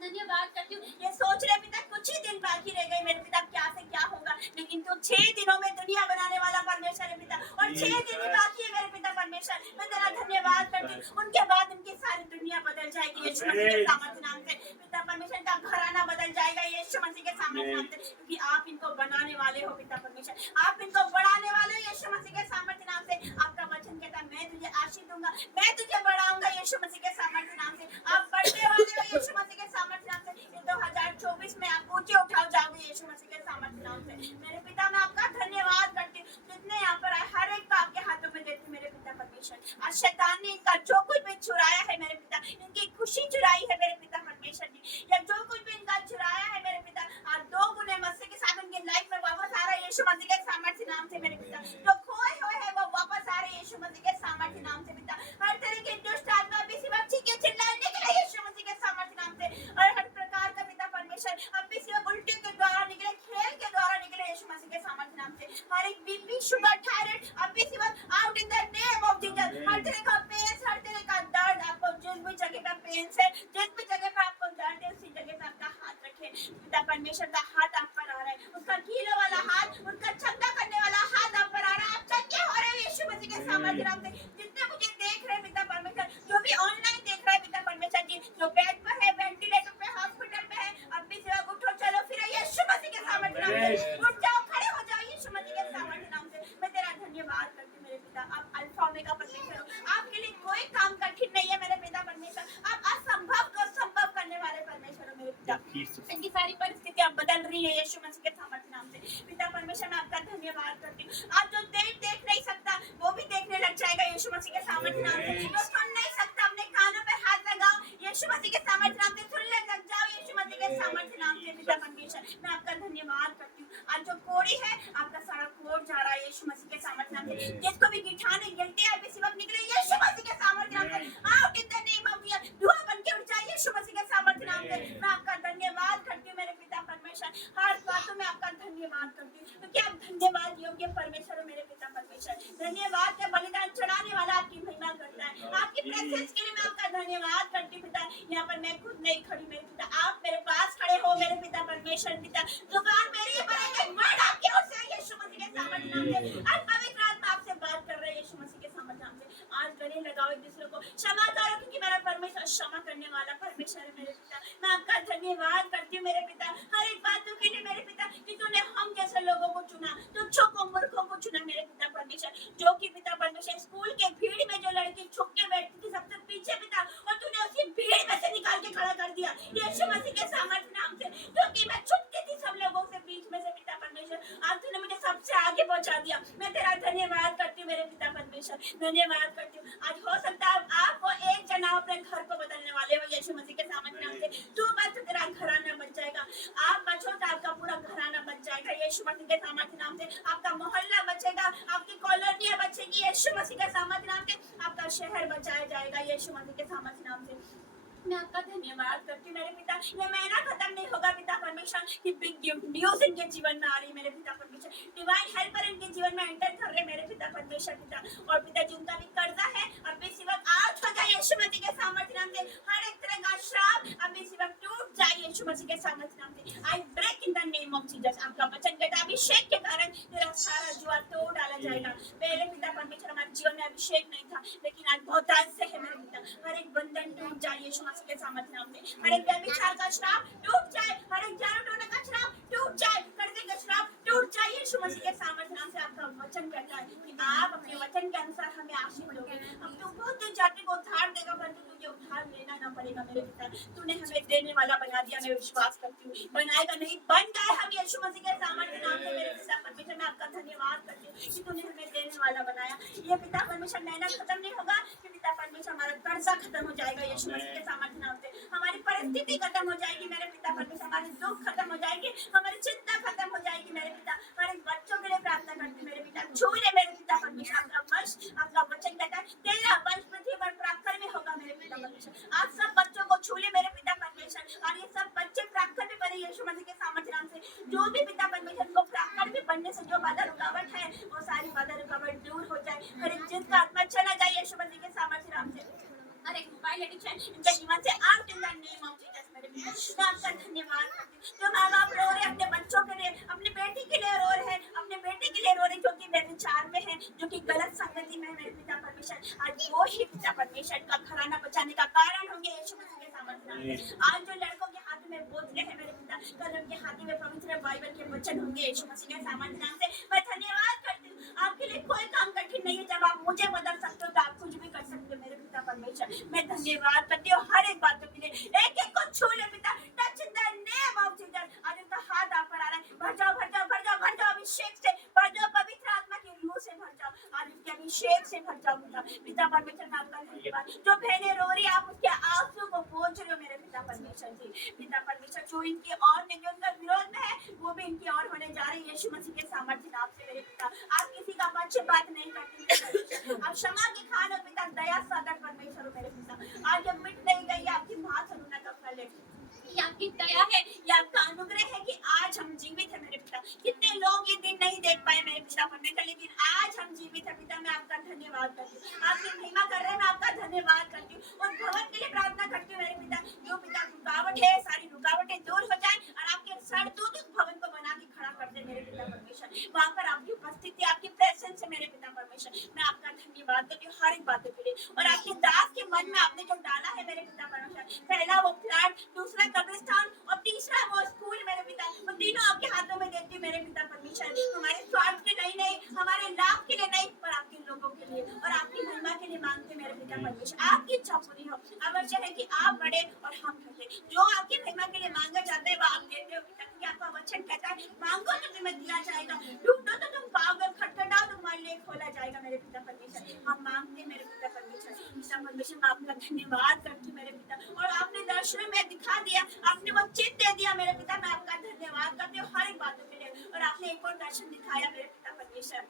धन्यवाद करती हूँ। ये सोच रहे पिता कुछ ही दिन बाकी रह गए मेरे पिता, क्या से क्या होगा, लेकिन तो 6 दिनों में दुनिया बनाने वाला परमेश्वर है पिता, और 6 दिन ही बाकी है मेरे पिता परमेश्वर, मैं तेरा धन्यवाद करती हूँ। उनके बाद इनकी सारी दुनिया बदल जाएगी यीशु मसीह के सामर्थ्य नाम से, पिता परमेश्वर का घराना बदल जाएगा यीशु मसीह के सामर्थ्य नाम से, क्योंकि आप इनको बनाने वाले हो पिता परमेश्वर, आप इनको बढ़ाने वाले हो यीशु मसीह के सामर्थ्य नाम से। आपका वचन कहता है मैं तुझे आशीष दूंगा, मैं तुझे बढ़ाऊंगा यीशु मसीह के सामर्थ्य नाम से, आप बढ़ने वाले हो यीशु मसीह के सामर्थ्य नाम से। ये 2024 में आप ऊंचे उठाओ जाओगे यीशु मसीह के सामर्थ्य नाम से। मेरे पिता मैं आपका धन्यवाद करती हूँ, जितने यहाँ पर आए हर एक को आपके हाथों में देती हूँ मेरे पिता परमेश्वर। आज शैतान ने इनका जो कुछ भी चुराया है मेरे पिता, इनकी खुशी चुराई है मेरे पिता परमेश्वर जी, या जो कुछ भी इनका चुराया है मेरे पिता, आज 2 गुने मसीह के साथ उनकी लाइफ में वापस आ रहा है यीशु मसीह के सामर्थ्य नाम से मेरे पिता। जो खोए हुए है वो वापस आ रहे हैं यीशु मसीह के सामर्थ्य नाम से पिता। हर तरह की दुष्ट आत्मा भी सिर्फ के चिल्लाने के लिए यीशु इनकी सारी परिस्थितियां बदल रही है यीशु मसीह के सामर्थ्य नाम से। पिता परमेश्वर मैं आपका धन्यवाद करती हूँ। आज जो देख नहीं सकता वो भी देखने लग जाएगा यीशु मसीह के सामर्थ्य नाम से। जो सुन नहीं सकता अपने कानों पे हाथ लगाओ यीशु मसीह के सामर्थ्य नाम से, सुनने लग जाओ यीशु मसीह के सामर्थ्य नाम से। पिता परमेश्वर मैं आपका धन्यवाद करती हूँ। आज जो कोड़ी है आपका सारा कोड़ जा रहा है यीशु मसीह के सामर्थ्य नाम से। जिसको भी गिठाने गिलते हैं इसी वक्त निकले यीशु मसीह के सामर्थ्य नाम से। Out in the name of Jesus, धुआं बन के उठ जाए यीशु मसीह के सामर्थ्य नाम से। मैं आपका धन्यवाद करती हूँ मेरे पिता परमेश्वर। हर बातों में आपका धन्यवाद करती हूँ क्योंकि आप धन्यवाद योग्य परमेश्वर हो मेरे पिता परमेश्वर। धन्यवाद का बलिदान चढ़ाने वाला आपकी महिमा करता है। आपकी प्रेजेंस के लिए मैं आपका धन्यवाद करती हूँ पिता। यहाँ पर मैं खुद नहीं खड़ी मेरे पिता, आप मेरे पास खड़े हो मेरे पिता परमेश्वर। पिता दुकान मेरी है पर एक वर्ड आपकी ओर से है यीशु मसीह के सामर्थ्य नाम से। आज पवित्र आत्मा आपसे बात कर रहे हैं यीशु मसीह के सामर्थ्य नाम से। आज गले लगाओ एक दूसरे को, क्षमा करो क्योंकि मेरा परमेश्वर क्षमा करने वाला परमेश्वर है मेरे पिता। मैं आपका धन्यवाद करती हूँ मेरे पिता हर एक बातों के लिए मेरे पिता कि तूने हम जैसे लोगों को चुना, तुच्छों को मूर्खों को चुना मेरे पिता परमेश्वर। जो कि पिता परमेश्वर स्कूल के भीड़ में जो लड़की छुप के बैठती थी सबसे पीछे पिता, और तूने उसी भीड़ में से निकाल के खड़ा कर दिया यीशु मसीह के सामर्थ्य नाम से। क्योंकि मैं छुपती थी सब लोगों से बीच में से पिता परमेश्वर, आज तूने मुझे सबसे आगे पहुंचा दिया। मैं तेरा धन्यवाद करती हूँ मेरे पिता परमेश्वर, धन्यवाद करती हूँ। आज हो सकता है आपको एक जना अपने घर को बदलने वाले हो यीशु मसीह के सामर्थ्य नाम से। तू बच तेरा घराना बच जाएगा, आप बचो तो आपका पूरा घराना बच जाएगा यीशु मसीह के सामर्थ्य नाम से। आपका मोहल्ला बचेगा, आपकी कॉलोनियां बचेगी यीशु मसीह के सामर्थ्य नाम से। आपका शहर बचाया जाएगा यीशु मसीह के सामर्थ्य नाम से। मैं आपका धन्यवाद करती हूँ मेरे पिता। ये महीना खत्म नहीं होगा पिता परमेश्वर कि बिग न्यूज इनके जीवन में आ रही मेरे पिता परमेश्वर। डिवाइन हेल्पर इनके जीवन में एंटर कर रहे मेरे पिता परमेश्वर पिता। और पिता जी उनका भी कर्जा है अब इसी वक्त आज हो जाए यीशु मसीह के सामर्थ्य नाम से। हर एक तरह का श्राप अब इसी वक्त टूट जाए यीशु मसीह के सामर्थ्य नाम से। I break in the name of Jesus. आपका वचन कहता अभिषेक के कारण तेरा सारा जुआ तोड़ डाला जाएगा मेरे पिता परमेश्वर। हमारे जीवन में अभिषेक नहीं था लेकिन आज बहुत आज से है मेरे पिता। हर एक बंधन टूट जाए यीशु मसीह के सामर्थ्य नाम से। हर एक व्यभिचार का श्राप टूट जाए, हर एक जादू टोना का श्राप टूट जाए, कर्जे का श्राप टूट जाए यीशु मसीह के सामर्थ्य नाम से। आपका वचन कहता है कि आप अपने वचन के अनुसार हमें आशीष दोगे। अब तू बहुत जाति को उद्धार देगा परंतु तुझे उद्धार लेना ना पड़ेगा मेरे पिता। तूने हमें देने वाला बना दिया, मैं विश्वास करती हूँ। बनाएगा नहीं, बन गए हम यीशु मसीह के सामर्थ्य नाम से मेरे पिता परमेश्वर। मैं आपका धन्यवाद करती हूँ कि तूने हमें देने वाला बनाया। ये पिता परमेश्वर मेहनत खत्म नहीं होगा कि पिता परमेश्वर हमारा कर्जा खत्म हो जाएगा यीशु मसीह के सामर्थ्य नाम से। हमारी परिस्थिति खत्म हो जाएगी मेरे पिता परमेश्वर, हमारे दुख खत्म हो जाएगी, हमारी चिंता खत्म हो जाएगी मेरे पिता। हर एक बच्चों के लिए प्रार्थना करती मेरे पिता। छू ले मेरे पिता परमेश्वर। आपका वंश, आपका वचन कहता है तेरा वंश पृथ्वी पर प्रार्थना में होगा मेरे पिता परमेश्वर। आप सब बच्चों को छू ले मेरे पिता परमेश्वर। और ये सब बच्चे प्रार्थना में बने यीशु मसीह के सामर्थ्य नाम से। जो भी पिता परमेश्वर को प्रार्थना में बनने से जो बाधा रुकावट है वो सारी बाधा रुकावट दूर हो जाए। हर एक जिद का आत्मा चला जाए यीशु मसीह के सामर्थ्य नाम से। हर एक मोबाइल एडिक्शन इनके जीवन से out in the name of Jesus मेरे पिता। मैं आपका धन्यवाद करती हूँ। जो माँ बाप रो रहे अपने बच्चों के लिए, अपनी बेटी के लिए रो रहे हैं, अपने बेटे के लिए रो रहे जो कि व्यभिचार में है, जो कि गलत संगति में है मेरे पिता परमेश्वर। आज वो ही पिता परमेश्वर का घराना बचाने का कारण होंगे यीशु मसीह के सामर्थ्य नाम से। आज जो लड़कों के हाथ में बोतलें हैं मेरे पिता, कल उनके हाथ में पवित्र बाइबल के वचन होंगे यीशु मसीह के सामर्थ्य नाम से। मैं धन्यवाद करती हूँ। आपके लिए कोई काम कठिन नहीं है। जब आप मुझे बदल सकते हो तो आप कुछ भी कर सकते हो मेरे पिता परमेश्वर। मैं धन्यवाद करती हूँ हर एक बातों के लिए। एक एक को छू ले पिता। Touch in the name of Jesus. आज उनका हाथ आप पर आ रहा है। भर जाओ भर जाओ भर जाओ भर जाओ अभिषेक से, भर जाओ पवित्र आत्मा की रूह से भर जाओ। आज उसके अभिषेक से भर जाओ पिता। पिता परमेश्वर मैं आपका धन्यवाद। जो बहनें रो रही आप उसके आंसू को पोंछ रहे हो मेरे पिता परमेश्वर जी। पिता परमेश्वर जो इनकी और नहीं, जो उनका विरोध में है वो भी इनकी और होने जा रही है यीशु मसीह के सामर्थ्य नाम से मेरे पिता। आप किसी का पक्षपात नहीं करते। आप क्षमा की खान हो पिता, दया सागर परमेश्वर हो मेरे पिता। आज जब मिट नहीं गई आपकी बात सुनना का फल है, ये आपकी दया है, ये आपका अनुग्रह है कि आज हम जीवित है मेरे पिता। कितने लोग ये दिन नहीं देख पाए मेरे पिता परमेश्वर, लेकिन आज हम जीवित है पिता। मैं आपका धन्यवाद करती हूँ। आपकी महिमा कर रहे हैं, मैं आपका धन्यवाद करती हूँ। उस भवन के लिए प्रार्थना करती हूँ मेरे पिता। जो पिता रुकावट है सारी रुकावटें दूर हो जाए और आपके सरदूत उस भवन को बना के खड़ा कर दे मेरे पिता परमेश्वर। वहाँ पर आपकी उपस्थिति, आपकी प्रेजेंस है मेरे पिता परमेश्वर। मैं आपका धन्यवाद करती हूँ हर एक बातों के लिए। और आपके दास के मन में आपने जो डाला है मेरे पिता परमेश्वर, पहला वो प्लाट, दूसरा कब्रिस्तान और तीसरा वो स्कूल मेरे पिता, वो तीनों आपके हाथों में देती हूँ मेरे पिता परमेश्वर। हमारे स्वार्थ के लिए नहीं, हमारे लाभ के लिए नहीं, पर आपके लोगों के लिए और आपकी महिमा के लिए मांगते मेरे पिता परमेश्वर, आपकी इच्छा पूरी हो। आवश्यक है कि आप बढ़े और हम घटे। जो आपकी महिमा के लिए मांगा जाता है वो आप देते हो पिता, क्योंकि आपका वचन कहता है मांगो तो तुम्हें दिया जाएगा, ढूंढो तो तुम पाओगे, खटखटाओ तो तुम्हारे लिए खोला जाएगा मेरे पिता परमेश्वर। हम मांगते मेरे पिता परमेश्वर। पिता परमेश्वर मैं आपका धन्यवाद करती हूँ मेरे पिता, और आपने दर्शनों में दिखा दिया, आपने वो चिन्ह दे दिया मेरे पिता, मैं आपका धन्यवाद करती हूँ हर एक बातों के लिए। और आपने एक और दर्शन दिखाया मेरे पिता परमेश्वर,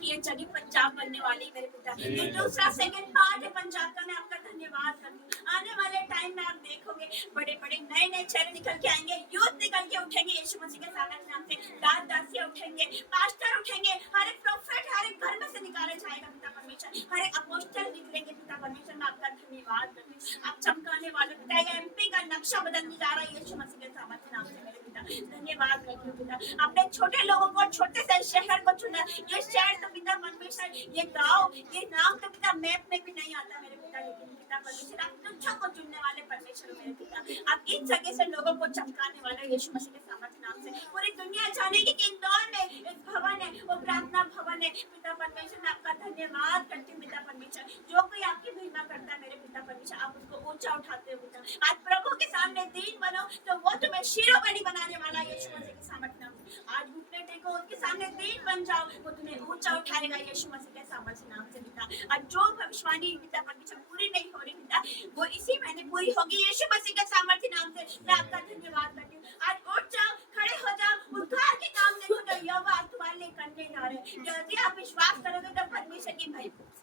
ये जगह पंजाब बनने वाली मेरे पिता, ये दूसरा सेकंड पार्ट है पंजाब का। मैं आपका धन्यवाद करती हूँ। आने वाले टाइम में आप देखोगे बड़े बड़े नए नए चेहरे निकल के आएंगे, यूथ निकल के उठेंगे यीशु मसीह के सामर्थ्य नाम से, दास दासियां उठेंगे, पास्टर उठेंगे, हर एक प्रोफेट हर एक घर में से निकाला जाएगा पिता परमेश्वर, हर एक अपोस्टल निकलेंगे पिता परमेश्वर। मैं आपका धन्यवाद करती हूँ। आप चमकाने वाले पिता, ये एमपी का नक्शा बदलने जा रहा है यीशु मसीह के सामर्थ्य नाम से मेरे पिता, धन्यवाद करती हूँ पिता। अपने छोटे लोगों को, छोटे से शहर को चुना, ये शहर तो पिता परमेश्वर, ये गांव, ये नाम तो पिता मैप में भी नहीं आता मेरे पिता, लेकिन पिता परमेश्वर आप तुच्छों को चुनने वाले परमेश्वर मेरे पिता, आप इस जगह से लोगों को चमकाने वाले यीशु मसीह के सामर्थ्य नाम से। पूरी दुनिया जानेगी कि इंदौर में एक भवन है, वो प्रार्थना भवन है पिता परमेश्वर। मैं आपका धन्यवाद करती हूँ पिता परमेश्वर। जो कोई आपकी महिमा करता है मेरे पिता परमेश्वर, आप उसको ऊंचा उठाते हो पिता। आज प्रभु के सामने दीन बनो तो वो तुम्हें शिरोमणि बनाने वाला यीशु मसीह के सामर्थ्य नाम से। आज घुटने टेको, उसके सामने दीन बन जाओ, वो तुम्हें ऊंचा उठाएगा यीशु मसीह के सामर्थ्य नाम से पिता। आज जो भविष्यवाणी पिता परमेश्वर पूरी नहीं हो रही पिता, वो इसी महीने पूरी होगी यीशु मसीह के सामर्थ्य नाम से। मैं आपका धन्यवाद करती हूँ। आज उठ जाओ, खड़े हो जाओ, उद्धार के काम देखो तो यहोवा तुम्हारे लिए करने जा रहे हैं। यदि आप विश्वास करोगे तो परमेश्वर की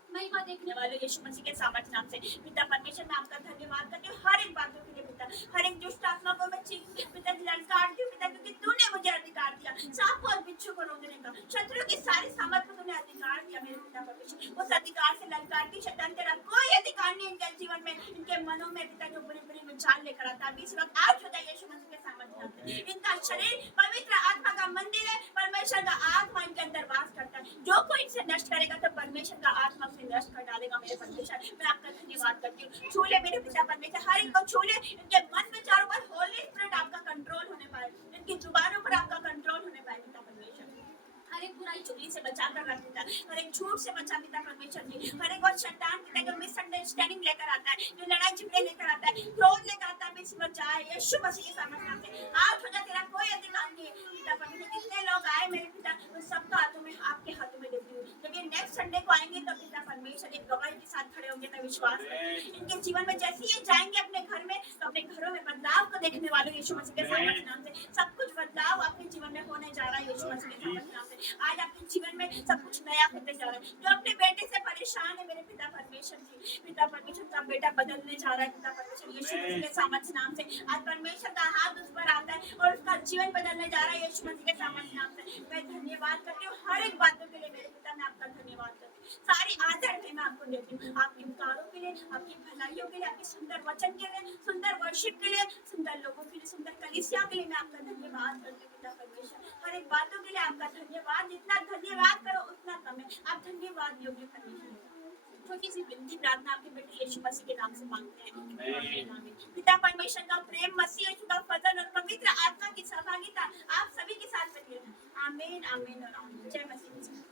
महिमा देखने वाले यीशु मसीह के सामर्थ्य नाम से पिता परमेश्वर। मैं आपका धन्यवाद करती हूँ हर एक बातों के लिए पिता। हर एक दुष्ट आत्मा को मैं पिता ललकारती हूँ पिता, क्योंकि तूने मुझे अधिकार दिया सांप और बिच्छू को रोकने का, शत्रु की सारी सामर्थ को तूने अधिकार दिया मेरे पिता परमेश्वर। उस अधिकार से ललकारती शैतान, तेरा कोई अधिकार नहीं इनके जीवन में, इनके मनों में पिता, जो बुरी बुरी विचार लेकर आता है। इस वक्त आउट हो जाए यीशु मसीह के सामर्थ्य नाम से। इनका शरीर पवित्र आत्मा का मंदिर है, परमेश्वर का आत्मा इनके अंदर वास करता है। जो कोई इनसे नष्ट करेगा तो परमेश्वर का आत्मा उसे नष्ट कर डालेगा मेरे परमेश्वर। मैं आपका धन्यवाद करती हूँ। छू ले मेरे पिता परमेश्वर, हर एक को छू ले, इनके मन विचारों पर होली स्पिरिट आपका कंट्रोल होने पाए, इनकी जुबानों पर आपका कंट्रोल होने पाए पिता परमेश्वर। हर एक बुराई चुगली से बचा कर रख पिता, हर एक झूठ से बचा पिता परमेश्वर जी। हर एक और शैतान पिता जो मिसअंडरस्टैंडिंग लेकर आता है, जो लड़ाई झगड़े लेकर आता है, क्रोध लेकर आता है, मिस बचाए यीशु मसीह के सामर्थ्य नाम से। आउट हो जा, तेरा कोई अधिकार नहीं है पिता परमेश्वर। जितने लोग आए मेरे पिता, उन सबका हाथों में, आपके हाथों में देती हूँ। जब ये नेक्स्ट संडे को आएंगे तो पिता परमेश्वर एक गवाही के साथ खड़े होंगे, मैं विश्वास है इनके जीवन में। जैसे ये जाएंगे अपने घर में तो अपने घरों में बदलाव को देखने वाले यीशु मसीह के सामर्थ्य नाम से। सब कुछ बदलाव आपके जीवन में होने जा रहा है यीशु मसीह के सामर्थ्य नाम से। आज आपके जीवन में सब कुछ नया होते जा रहा है। जो अपने बेटे से परेशान है मेरे पिता परमेश्वर जी, पिता परमेश्वर का बेटा बदलने जा रहा है पिता परमेश्वर यीशु मसीह के सामर्थ्य नाम से। आज परमेश्वर का हाथ उस पर आता है और उसका जीवन बदलने जा रहा है यीशु मसीह के सामर्थ्य नाम से। मैं धन्यवाद करती हूँ हर एक बातों के लिए मेरे पिता, मैं आपका धन्यवाद करती हूँ। सारी आदर में मैं आपको देती हूँ, आपके उपकारों के लिए, आपकी भलाइयों के लिए, आपके सुंदर वचन के लिए, सुंदर वर्शिप के लिए, सुंदर लोगों के लिए, सुंदर कलीसिया के लिए मैं आपका धन्यवाद करती हूँ पिता परमेश्वर। हर एक बातों के लिए आपका धन्यवाद, जितना धन्यवाद करो उतना कम है। आप धन्यवाद योग्य परमेश्वर। छोटी सी विनती प्रार्थना आपके बेटे यीशु मसीह के नाम से मांगते हैं, आमीन आमीन। पिता परमेश्वर का प्रेम, मसीह यीशु का फजल और पवित्र आत्मा की सहभागिता आप सभी के साथ बनी रहे। आमीन आमीन और आमीन। जय मसीह।